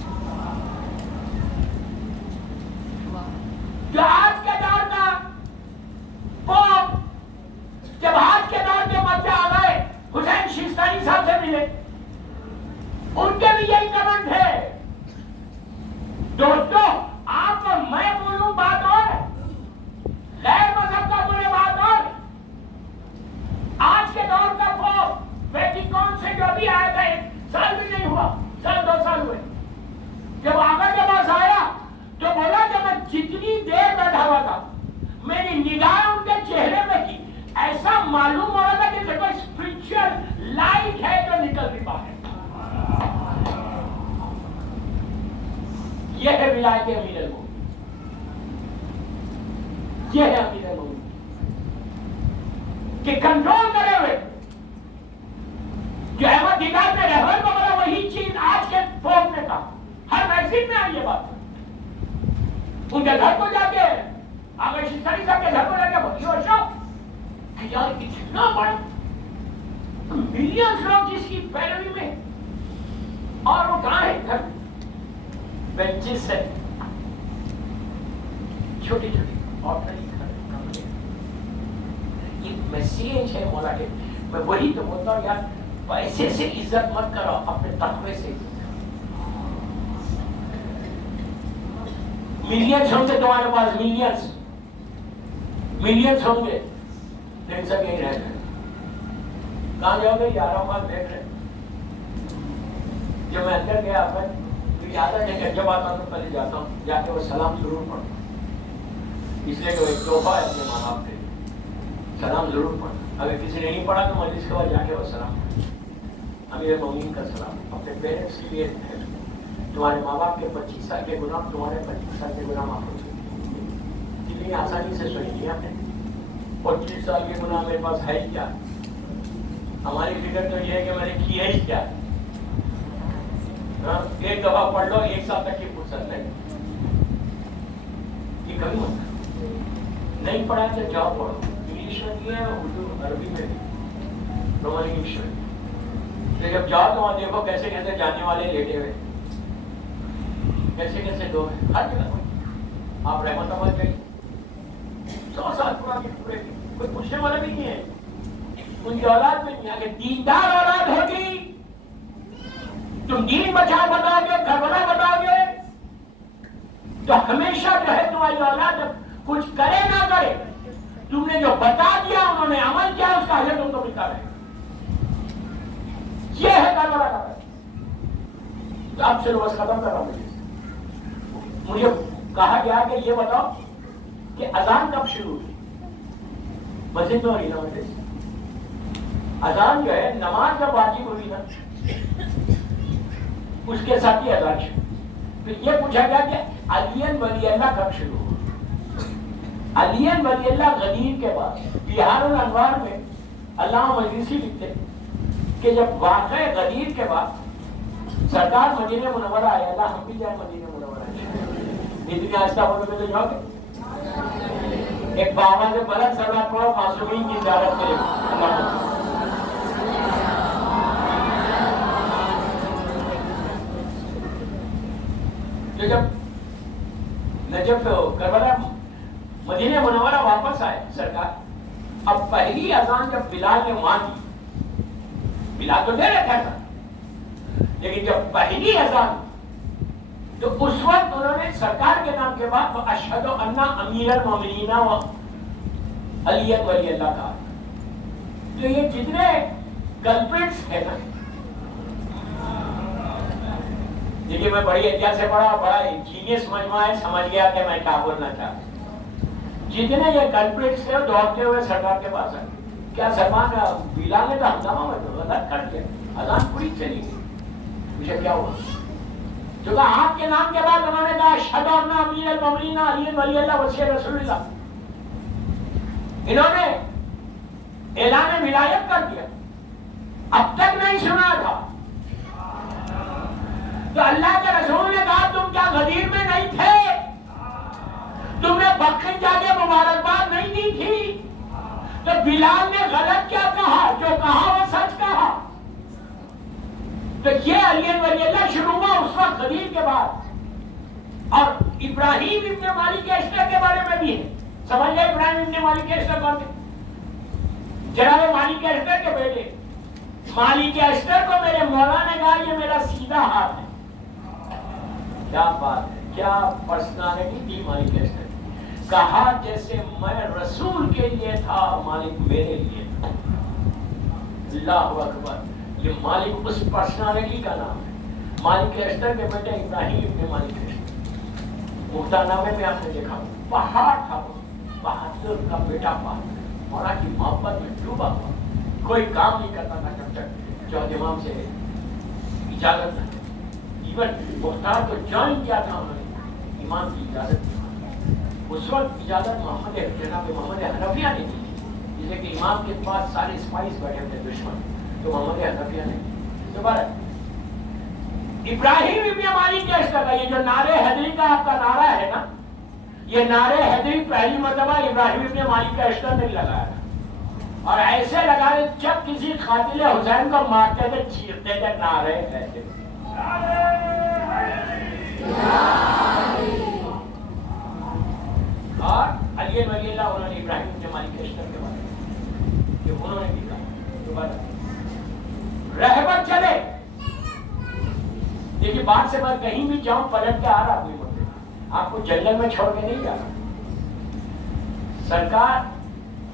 جو آج کے دور کا پوپ، جب آج کے دور کے بچے آ گئے حسین شیستانی صاحب سے ملے، ان کے بھی یہی کمنٹ ہے. دوستو آپ کو میں بولوں بات اور ہے، غیر مذہب کا بولے بات اور ہے. آج کے دور کا پوپ ویٹیکن سے جو بھی آیا تھا 1 سال بھی نہیں ہوا، 2 سال ہوئے. جب آقا کے پاس آیا تو بولا کہ میں جتنی دیر بیٹھا ہوا تھا میری نگاہ ان کے چہرے میں کی، ایسا معلوم ہو رہا تھا کہ جیسے کوئی اسپرچل لائٹ ہے جو نکل رہی باہر. یہ ہے ولایت امیر المومنین، یہ ہے امیر المومنین کہ کنٹرول کرے ہوئے. جو احمد دیدات نے رہبر کو بولا وہی چیز آج کے پوپ نے کہا. ہر میگزین میں آئی یہ بات. ان کے گھر کو جا کے آقا شیستانی صاحب کے گھر کو جا کے بولی اور شوق کہ یار اتنا بڑا ملینز لوگ جس کی پیروی میں، اور وہ کہاں ہے گھر بینچز سے چھوٹی چھوٹی آرڈنری گھر. یہ میسیج ہے مولا کے. میں وہی تو بولتا ہوں یار پیسے سے عزت مت کرو، اپنے تقوی سے عزت کرو. ملینز ہوں گے تمہارے پاس، ملینز ہوں گے، لیکن سب یہی رہ گئے. کہاں جاؤ گے؟ 11 بار دیکھ رہے. جب میں اندر گیا تو یاد ہے کہ جب آتا ہوں تو پہلے جاتا ہوں، جا کے وہ سلام ضرور پڑھتا ہوں، اس لیے کہ وہ ایک تحفہ ہے اپنے ماں باپ کے لیے. سلام ضرور پڑھتا. اگر کسی نے نہیں پڑھا تو مجلس کے بعد جا کے وہ سلام پڑھتا. امیر مومنین کا سلام اپنے پیرنٹس کے لیے ہے. تمہارے ماں باپ کے 25 سال کے گناہ تمہارے 25 سال کے گناہ معاف ہو چکے. کتنی آسانی سے سوچ لیا آپ نے. 25 سال کے گناہ میرے پاس ہے ہی کیا؟ ہماری فکر تو یہ ہے کہ میں نے کیا ہی کیا. ایک دفعہ پڑھ لو، 1 سال تک کی فرصت نہیں. یہ کبھی ہوتا نہیں پڑھا تو جاؤ پڑھو. انگلش میں بھی ہے، اردو عربی میں بھی، رومن انگلش میں. تو جب جاؤ تو وہاں دیکھو کیسے کیسے جانے والے لیٹے ہوئے، کیسے کیسے لوگ ہیں ہر جگہ. آپ رحمت آباد گئے 100 سال پورے کوئی پوچھنے والا بھی نہیں ہے. ان کی اولاد میں نہیں آگے دیندار اولاد ہوگی. تم دین بچاؤ بتاؤ گے، کربلا بتاؤ گے تو ہمیشہ جو ہے تمہاری اولاد کچھ کرے نہ کرے، تم نے جو بتا دیا انہوں نے عمل کیا، اس کا اجر تم کو ملتا رہے. یہ ہے کربلا کا. تو اب سے بس ختم کر رہا ہوں. مجھے کہا گیا کہ یہ بتاؤ کہ اذان کب شروع ہوئی. مسجد میں ہوئی نا مسجد. اذان جو ہے نماز جب واجب ہوئی نا اس کے ساتھ ہی اذان شروع. پھر یہ پوچھا گیا کہ علی ولی اللہ کب شروع ہوا. علی ولی اللہ غدیر کے بعد. بہار الانوار میں علامہ مجلسی لکھتے کہ جب واقع غدیر کے بعد سرکار مدینہ منورہ آئے. اللہ ہم بھی جائیں مدینہ منورہ. اتنی آہستہ بولو گے تو جاؤ گے. ایک بابا سے بلند سرات پڑھو، معصومین کی زیارت کرے. تو جب نجف کربلا مدینہ منورہ واپس آئے سرکار، اب پہلی اذان جب بلال نے وہاں دی، بلال تو دے رکھا تھا، لیکن جب پہلی اذان تو اس وقت انہوں نے سرکار کے نام کے بعد اشہد ان امیر المومنین و علی ولی اللہ کہا. تو یہ جتنے کلپریٹس ہیں نا، دیکھیے میں بڑی احتیاط سے پڑھا، بڑا انجینئس مجموعہ ہے، سمجھ گیا کہ میں کیا بولنا چاہتا. جتنے یہ کلپریٹس تھے دوڑتے ہوئے سرکار کے پاس آئے. کیا سلمان بلال نے تو ہنگامہ غلط کر دیا، اذان پوری چلی گئی. مجھے کیا ہوا؟ جو کہ آپ کے نام کے بعد انہوں نے کہا اشہد ان امیر المومنین علی ولی اللہ وصی رسول اللہ. انہوں نے اعلان ولایت کر دیا. اب تک نہیں سنا تھا. تو اللہ کے رسول نے کہا تم کیا غدیر میں نہیں تھے؟ تم نے بکری جا کے مبارکباد نہیں دی تھی؟ تو بلال نے غلط کیا کہا؟ جو کہا وہ سچ کہا. تو یہ علی ولی اللہ شروع ہوا اس وقت غدیر کے بعد. اور ابراہیم ابن مالک اشتر کے بارے میں بھی ہے. سمجھ گئے ابراہیم ابن مالک اشتر کون تھے؟ جناب مالک اشتر کے بیٹے. مالک اشتر کو میرے مولا نے کہا یہ میرا سیدھا ہاتھ ہے. کیا بات ہے، کیا پرسنالٹی تھی مالک اشتر. کہا جیسے میں رسول کے لیے تھا مالک میرے لیے تھا. اللہ اکبر. یہ مالک اس پرسنالٹی کا نام ہے. مالک اشتر کے بیٹے ابراہیم ابن مالک اشتر. مختار نامے میں آپ نے دیکھا پہاڑ تھا، بہادر کا بیٹا پہاڑ، مولا کی محبت میں ڈوبا ہوا. کوئی کام نہیں کرتا تھا جب تک چوتھے امام سے اجازت نہ. ایون مختار کو جوائن کیا تھا انہوں نے امام کی اجازت دی. اس وقت اجازت جناب محمد حنفیہ نے دی، جسے کہ امام کے پاس سارے اسپائس بیٹھے تھے دشمن، تو محمد حنفیہ نے دوبارہ. ابراہیم ابن مالک کے اشتر کا یہ جو نعرہ حیدری کا آپ کا نعرہ ہے نا، یہ نعرہ حیدری پہلی مرتبہ ابراہیم ابن مالک کا اشتر نے لگایا. اور ایسے لگائے جب کسی قاتل حسین کو مارتے تھے چیختے تھے نعرہ حیدری. اور علی ولی اللہ انہوں نے ابراہیم ابن مالک اشتر کے بارے میں کہ انہوں نے بھی کہا دوبارہ رہبر چلے. دیکھیے بات سے میں کہیں بھی جاؤں پلٹ کے آ رہا کوئی بندے آپ کو جنگل میں چھوڑ کے نہیں جا رہا. سرکار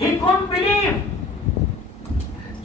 he couldn't believe,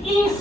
30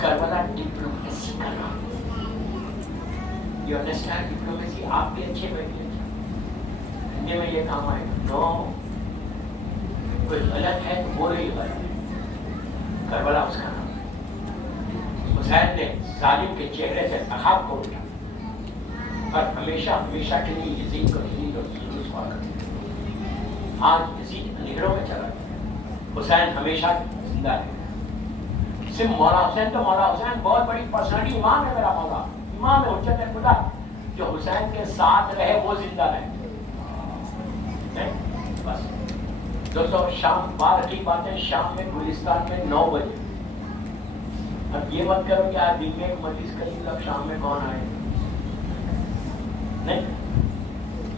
Karbala diplomacy کا نام. You understand diplomacy. آپ بھی اچھے بیٹھے ہندی میں یہ کام آئے گا. نو, کوئی غلط ہے تو بولے ہی غلط ہے. کربلا اس کا نام. حسین نے ظالم کے چہرے سے عقاب کو اٹھا اور ہمیشہ ہمیشہ کے لیے یزید کو ذلیل اور رسوا کر دیا. آج یزید اندھیروں میں چلا گیا. حسین ہمیشہ زندہ ہے. صرف مولا حسین تو مولا حسین بہت بڑی پرسنالٹی. امام ہے میرا مولا, امام ہے, حجت خدا. جو حسین کے ساتھ رہے وہ زندہ رہے. بس دوستو, شام بات کی باتیں شام میں گلستان میں 9 بجے. اب یہ مت کرو کہ آج دن میں ایک مجلس کری تب شام میں کون آئے. نہیں,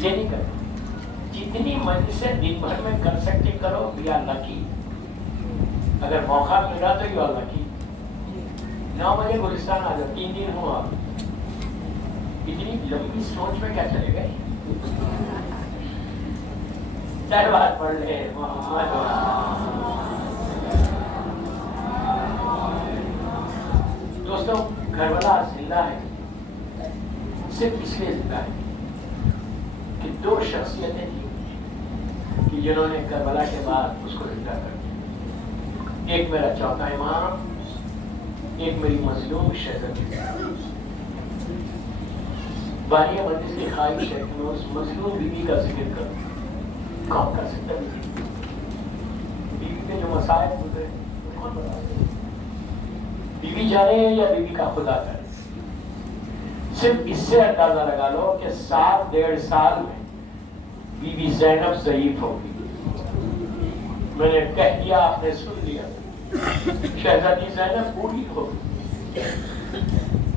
یہ نہیں کرو. جتنی مجلسیں دن بھر میں کر سکتے کرو. بھی اللہ کی اگر موقع ملا تو یہ اللہ کی. 9 بجے گلستان آ جاؤ. 3 دن ہوا. اتنی لمبی سوچ میں کیا چلے گئے. بات پڑھ لے. دوستو, کربلا زندہ ہے صرف اس لیے زندہ ہے کہ 2 شخصیتیں تھیں کہ جنہوں نے کربلا کے بعد اس کو زندہ کر دیا. ایک میرا چوتھا امام, ایک میری مظلوم شہزادی. بانی مجلس کی خواہش ہے کہ میں اس مظلوم بیوی کا ذکر کروں. کون کر سکتا ہے بیوی کے جو مسائل گزرے کون بتا سکتا؟ بیوی جانے یا بیوی کا خدا کرے. صرف اس سے اندازہ لگا لو کہ 7-1.5 سال میں بیوی زینب ضعیف ہوگی. میں نے کہہ دیا, آپ نے سن لیا. شہزادی زینب بوڑھی ہوگی.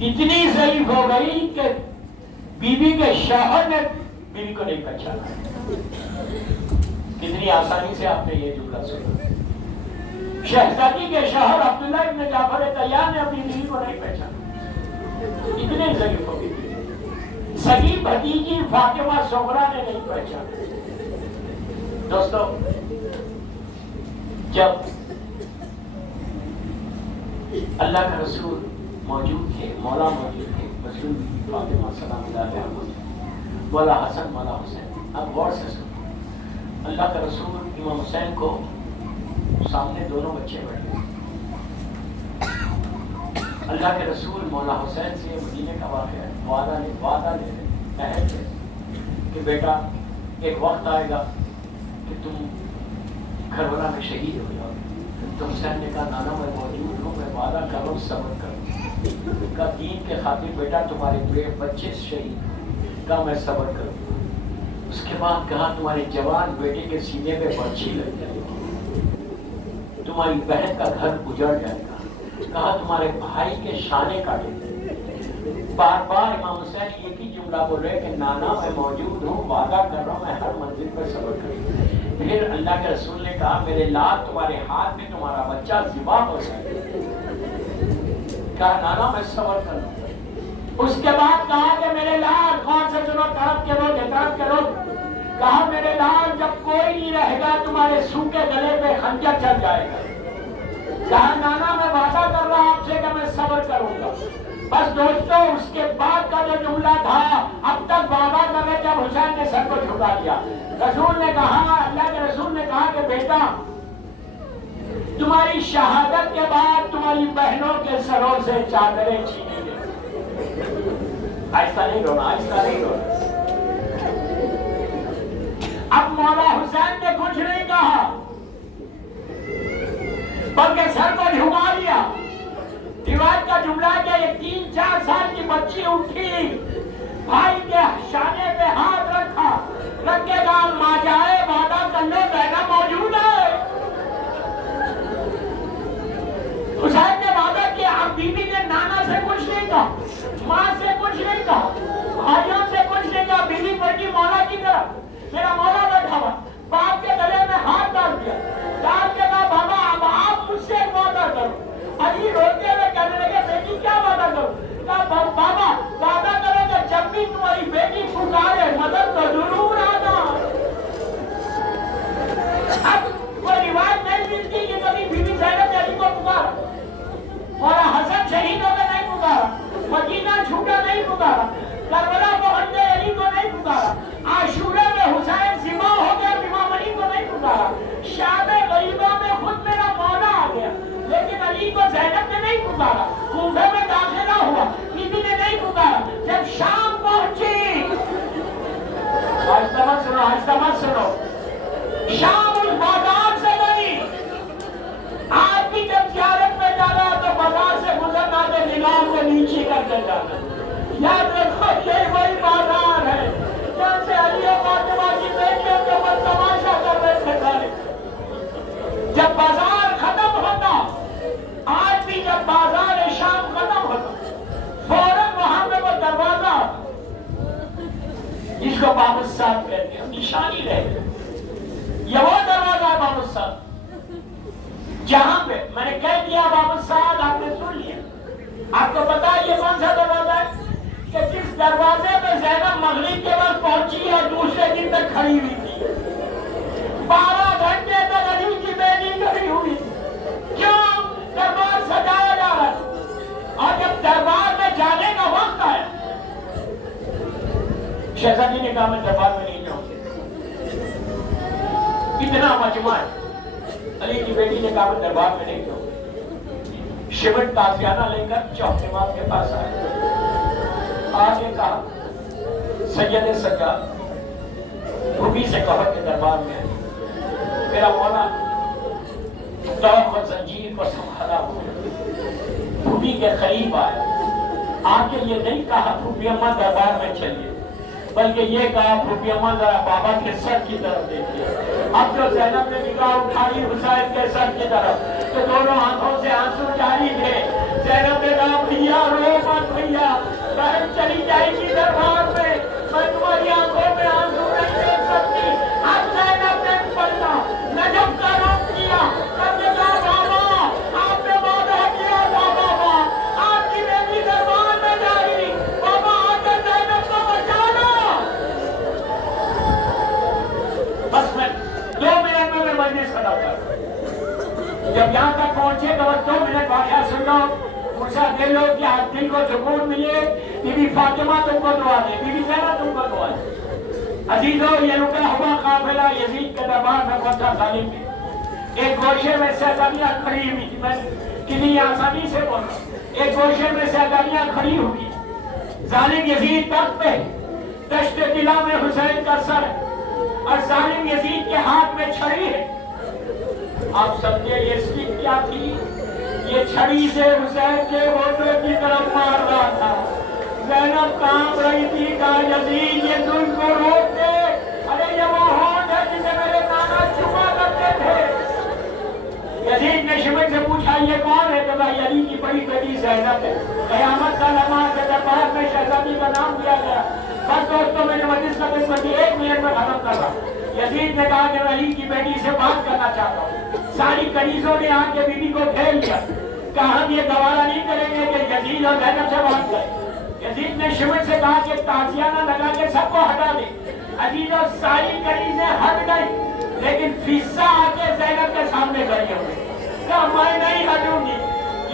اتنی ضعیف ہو گئی کہ بیوی کے شوہر نے بیوی کو نہیں پہچانا. کتنی آسانی سے آپ نے یہ جملہ سنا. شہزادی کے شوہر عبداللہ ابن جعفر طیار نے اپنی بیوی کو نہیں پہچانا. اتنے ضعیف ہو گئی. سگی بھتیجی فاطمہ صغرا نے نہیں پہچانا. دوستو, جب اللہ کا رسول موجود تھے, مولا موجود تھے, مظلوم بیوی فاطمہ سلام اللہ علیہ, مولا حسن, مولا حسین. اب غور سے سنو. اللہ کا رسول امام حسین کو سامنے دونوں بچے بیٹھے. اللہ کے رسول مولا حسین سے مدینے کا واقعہ وعدہ لے عہد لے کہ بیٹا ایک وقت آئے گا کہ تم کربلا میں شہید ہو جاؤ. تو حسین نے کہا نانا میں موجود ہوں, میں وعدہ کر رہا ہوں, صبر کروں. کہا دین کے خاطر بیٹا تمہارے بچے شہید. کہا میں صبر کروں. اس کے بعد کہا تمہارے جوان بیٹے کے سینے پہ برچھی لگ جائے گی, تمہاری بہن کا گھر اجڑ جائے گا. کہا تمہارے بھائی کے شانے کاٹے. بار بار امام حسین ایک ہی جملہ بول رہے کہ نانا میں موجود ہوں, وعدہ کر رہا ہوں, میں ہر منزل پر صبر کروں. پھر اللہ کے رسول نے کہا میرے لال تمہارے ہاتھ میں تمہارا بچہ ذبح ہو جائے گا. کہا نانا میں صبر کروں. اس کے بعد کہا کہ میرے لال, کون سے سنو, طرف کے لوگ اعتراض کرو. کہا میرے لال جب کوئی نہیں رہے گا تمہارے سوکھے گلے پہ خنجر چل جائے گا. کہا نانا میں وعدہ کر رہا آپ سے کہ میں صبر کروں گا. بس دوستو, اس کے بعد کا جو جملہ تھا, اب تک وعدہ کر رہے جب حسین نے سر کو جھکا دیا. رسول نے کہا, اللہ کے رسول نے کہا کہ بیٹا تمہاری شہادت کے بعد تمہاری بہنوں کے سروں سے چادریں چھینی گئی. آہستہ نہیں رونا, آہستہ نہیں رونا. اب مولا حسین نے کچھ نہیں کہا بلکہ سر کو جھکا لیا. روایت کا جملہ کہ یہ 3-4 سال کی بچی اٹھی, بھائی کے شانے پہ ہاتھ رکھا, رکھ کے کہا ماں جائے وعدہ کر لو بہنا موجود ہے. حسین نے وعدہ کیا. اب بیوی نے نانا سے کچھ نہیں کہا, ماں سے کچھ نہیں کہا, بھائیوں سے کچھ نہیں کہا. بیوی پڑھی مولا کی طرف, میرا مولا بیٹھا ہوا, باپ کے گلے میں ہاتھ ڈال دیا. ڈال کے کہا بابا اب آپ مجھ سے وعدہ کرو. علی روتے ہوئے کہنے لگے بیٹی کیا وعدہ کرو. کہا بابا وعدہ کرو کہ جب بھی تمہاری بیٹی پکارے مدد تو ضرور آنا. پکارا، کربلا پہنچے علی کو نہیں پکارا، عاشورہ میں حسین ذبح ہو گیا امام علی کو نہیں پکارا، شام غریبہ میں خود میرا مولا آ گیا لیکن علی کو زینب نے نہیں پکارا، کوفے میں داخلہ ہوا بی بی نے نہیں پکارا، جب شام پہنچی، آہستہ مت سنو، آہستہ مت سنو، شام اس بازار سے گئی، آج بھی جب زیارت میں جانا تو بازار سے گزرنا تو نگاہ کو نیچے کر کے جانا، یاد رکھو یہ وہی بازار ہے جہاں سے علی و فاطمہ کی بیٹیوں کے اوپر تماشا کر رہے تھے۔ جب بازار ختم ہوتا، آج بھی جب بازار شام ختم ہوتا، فوراً وہاں پہ وہ دروازہ جس کو باب السعد کہتے ہیں، نشانی رہ گئی، یہ وہ دروازہ ہے باب السعد جہاں پہ میں نے کہہ دیا باب السعد آپ نے سن لیا، آپ کو پتا ہے یہ کون سا دروازہ ہے کہ جس دروازے پہ زینب مغرب کے وقت پہنچی اور دوسرے دن تک کھڑی ہوئی تھی، 12 گھنٹے تک علی کی بیٹی کھڑی ہوئی، کیوں؟ دربار سجایا جا رہا تھا، اور جب دربار میں جانے کا وقت آیا، شہزادی نے کہا میں دربار میں نہیں جاؤں، اتنا مجمع ہے، علی کی بیٹی نے کہا میں دربار میں نہیں جاؤں، شمٹ تازیانہ لے کر چوک امام کے پاس آئے، آگے کہا سید سجاد بھوبی سے کہا کہ دربار میں میرا مولا توق و زنجیر کو سنبھالا ہوا بھوبی کے قریب آئے، آگے یہ نہیں کہا بھوبی اماں دربار میں چلیے، بلکہ یہ کہا بھوبی اماں ذرا بابا کے سر کی طرف دیکھیے، اب جو زینب نے نگاہ اٹھائی حسین کے سر کی طرف تو دونوں آنکھوں سے آنسو جاری تھے، زینب نے کہا بھیا رو مت بھیا، بہن چلی جائے گی دربار میں تمہاری آنکھوں میں آنسو نہیں دیکھ سکتی، اب زینب نے پڑھا نجف کا روپ کیا، تب نے کہا بابا آپ نے وعدہ کیا تھا بابا آپ کی بیٹی دربار میں جائے، بابا آ کر زینب کو بچا لو، بس میں 2 منٹ میں مجلس ختم کر، جب یہاں تک پہنچے تو 2 منٹ واقعہ سن لو، فرصت دے لو کہ آپ دل کو سکون ملے، بی بی فاطمہ تم کو دعا دے، بی بی زینب تم کو دعا دے۔ عزیزو یہ رکا ہوا قافلہ یزید کے دربار میں پہنچا ظالم کے، ایک گوشے میں شہزادیاں کھڑی ہوئی تھی، میں کتنی آسانی سے بول رہا ہوں، ایک گوشے میں شہزادیاں کھڑی ہوئی، ظالم یزید تخت پہ، دشت دلہ میں حسین کا سر اور ظالم یزید کے ہاتھ میں چھڑی ہے، آپ سمجھے یہ سکھ کیا تھی؟ یہ چھڑی سے حسین کے ہونٹوں کی طرف مار رہا تھا، زینب کانپ رہی تھی، کہا یزید یہ ظلم کو روک دے، ارے یہ وہ ہونٹ ہے جسے میرے نانا چوما کرتے تھے۔ یزید نے شمٹ سے پوچھا یہ کون ہے؟ کہا علی کی بڑی بیٹی زینب ہے، قیامت کا لمحہ کے دربار میں شہزادی کا نام دیا گیا۔ بس دوستوں میں نے مجلس ختم کر دی، 1 منٹ میں ختم کر رہا۔ یزید نے کہا کہ میں علی کی بیٹی سے بات کرنا چاہتا ہوں، ساری کنیزوں نے آ کے بی بی کو گھیر لیا، کہا ہم یہ گوارا نہیں کریں گے کہ یزید اور زینب سے بات کریں۔ یزید نے شمٹ سے کہا کہ تازیانہ لگا کے سب کو ہٹا دے، عزیز اور ساری کنیزیں ہٹ گئی، لیکن فضہ آ کے زینب کے سامنے کھڑی ہو گئی، کہا میں نہیں ہٹوں گی۔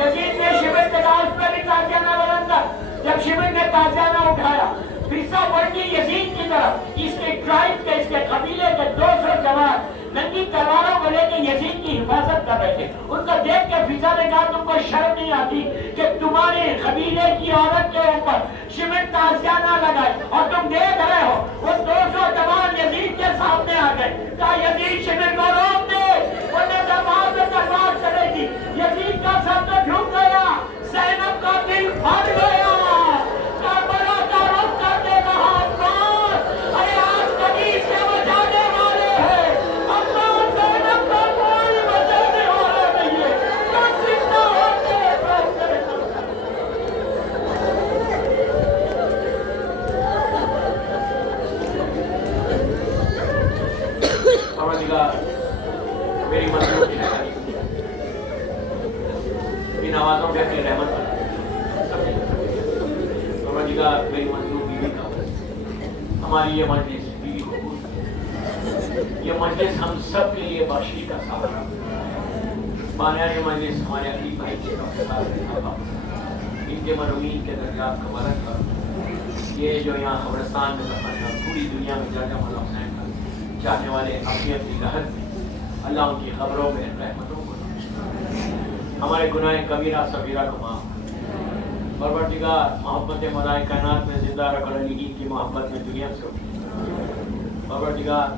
یزید نے شمٹ سے کہا اس پہ بھی تازیانہ بلند کر، جب شمٹ نے تازیانہ اٹھایا، فضہ بڑھ گئی یزید کی طرف، اس کے ٹرائب کے، اس کے قبیلے کے 200 جوان ننگی تلواروں کو لے کے یزید کی حفاظت کر رہے تھے، ان کو دیکھ کے فضہ نے کہا تم کو شرم نہیں آتی کہ تمہارے قبیلے کی عورت کے اوپر شمٹ تازیانہ لگائے اور تم دیکھ رہے ہو؟ وہ 200 جوان یزید کے سامنے آ گئے، کہا یزید شمٹ کو روک دے ورنہ دربار میں تلوار چلے گی۔ یزید کا سر تو جھک گیا، زینب کا دل پھٹ گیا، کربلا کا رخ کر کے کہا عباس ارے آج کبھی سے بچانے والے ہیں، عباس زینب کا کوئی بچانے والا نہیں ہے، تم زندہ ہو کے میری مطلوب ان آوازوں پہ اپنی رحمت کا میری مطلوب بیوی کا ہماری یہ مجلس بیوی قبول، یہ مجلس ہم سب کے لیے بخشی کا سہارا، بانیان مجلس ہمارے علی بھائی کے ساتھ ان کے مرحومین کے درجات کا بلند کر، یہ جو یہاں قبرستان میں دفن ہے اور پوری دنیا میں جا مولا حسین کا چاہنے والے اپنی اپنی لہر میں اللہ ان کی قبروں میں رحمتوں کو ہمارے گناہ کبیرہ صغیرہ کو معاف پروردگار محبت ملائے کائنات میں زندہ رکھ علی کی محبت میں دنیا سے اٹھی پروردگار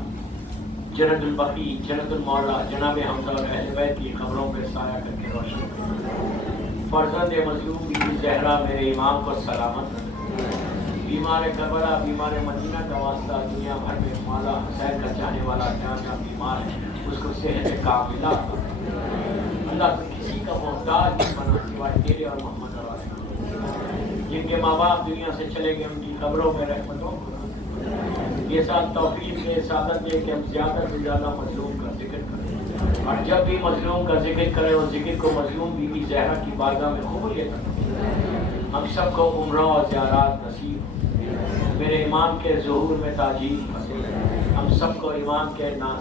جنت البقی جنت المولا جناب حمزہ اور اہل بیت کی قبروں پہ سایہ کر کے روشن فرزند مظلوم بی زہرا میرے امام کو سلامت رکھ بیمار کربلا بیمار مدینہ کا واسطہ دنیا بھر میں مولا حسین کا چاہنے والا جہاں جہاں بیمار ہے اس کو صحت کاملہ اللہ کو کسی کا محتاج نہیں بنا سوائے تیرے اور محمد جن کے ماں باپ دنیا سے چلے گئے ان کی قبروں میں رحمتوں یہ ساتھ توفیق دے سعادت دے کہ ہم زیادہ سے زیادہ مظلوم کا ذکر کریں اور جب بھی مظلوم کا ذکر کریں اور ذکر کو مظلوم بی بی زہرا کی بارگاہ میں قبولیت کریں ہم سب کو عمرہ اور زیارات نصیب ہو میرے امام کے ظہور میں تاجیل ہم سب کو امام کے ناز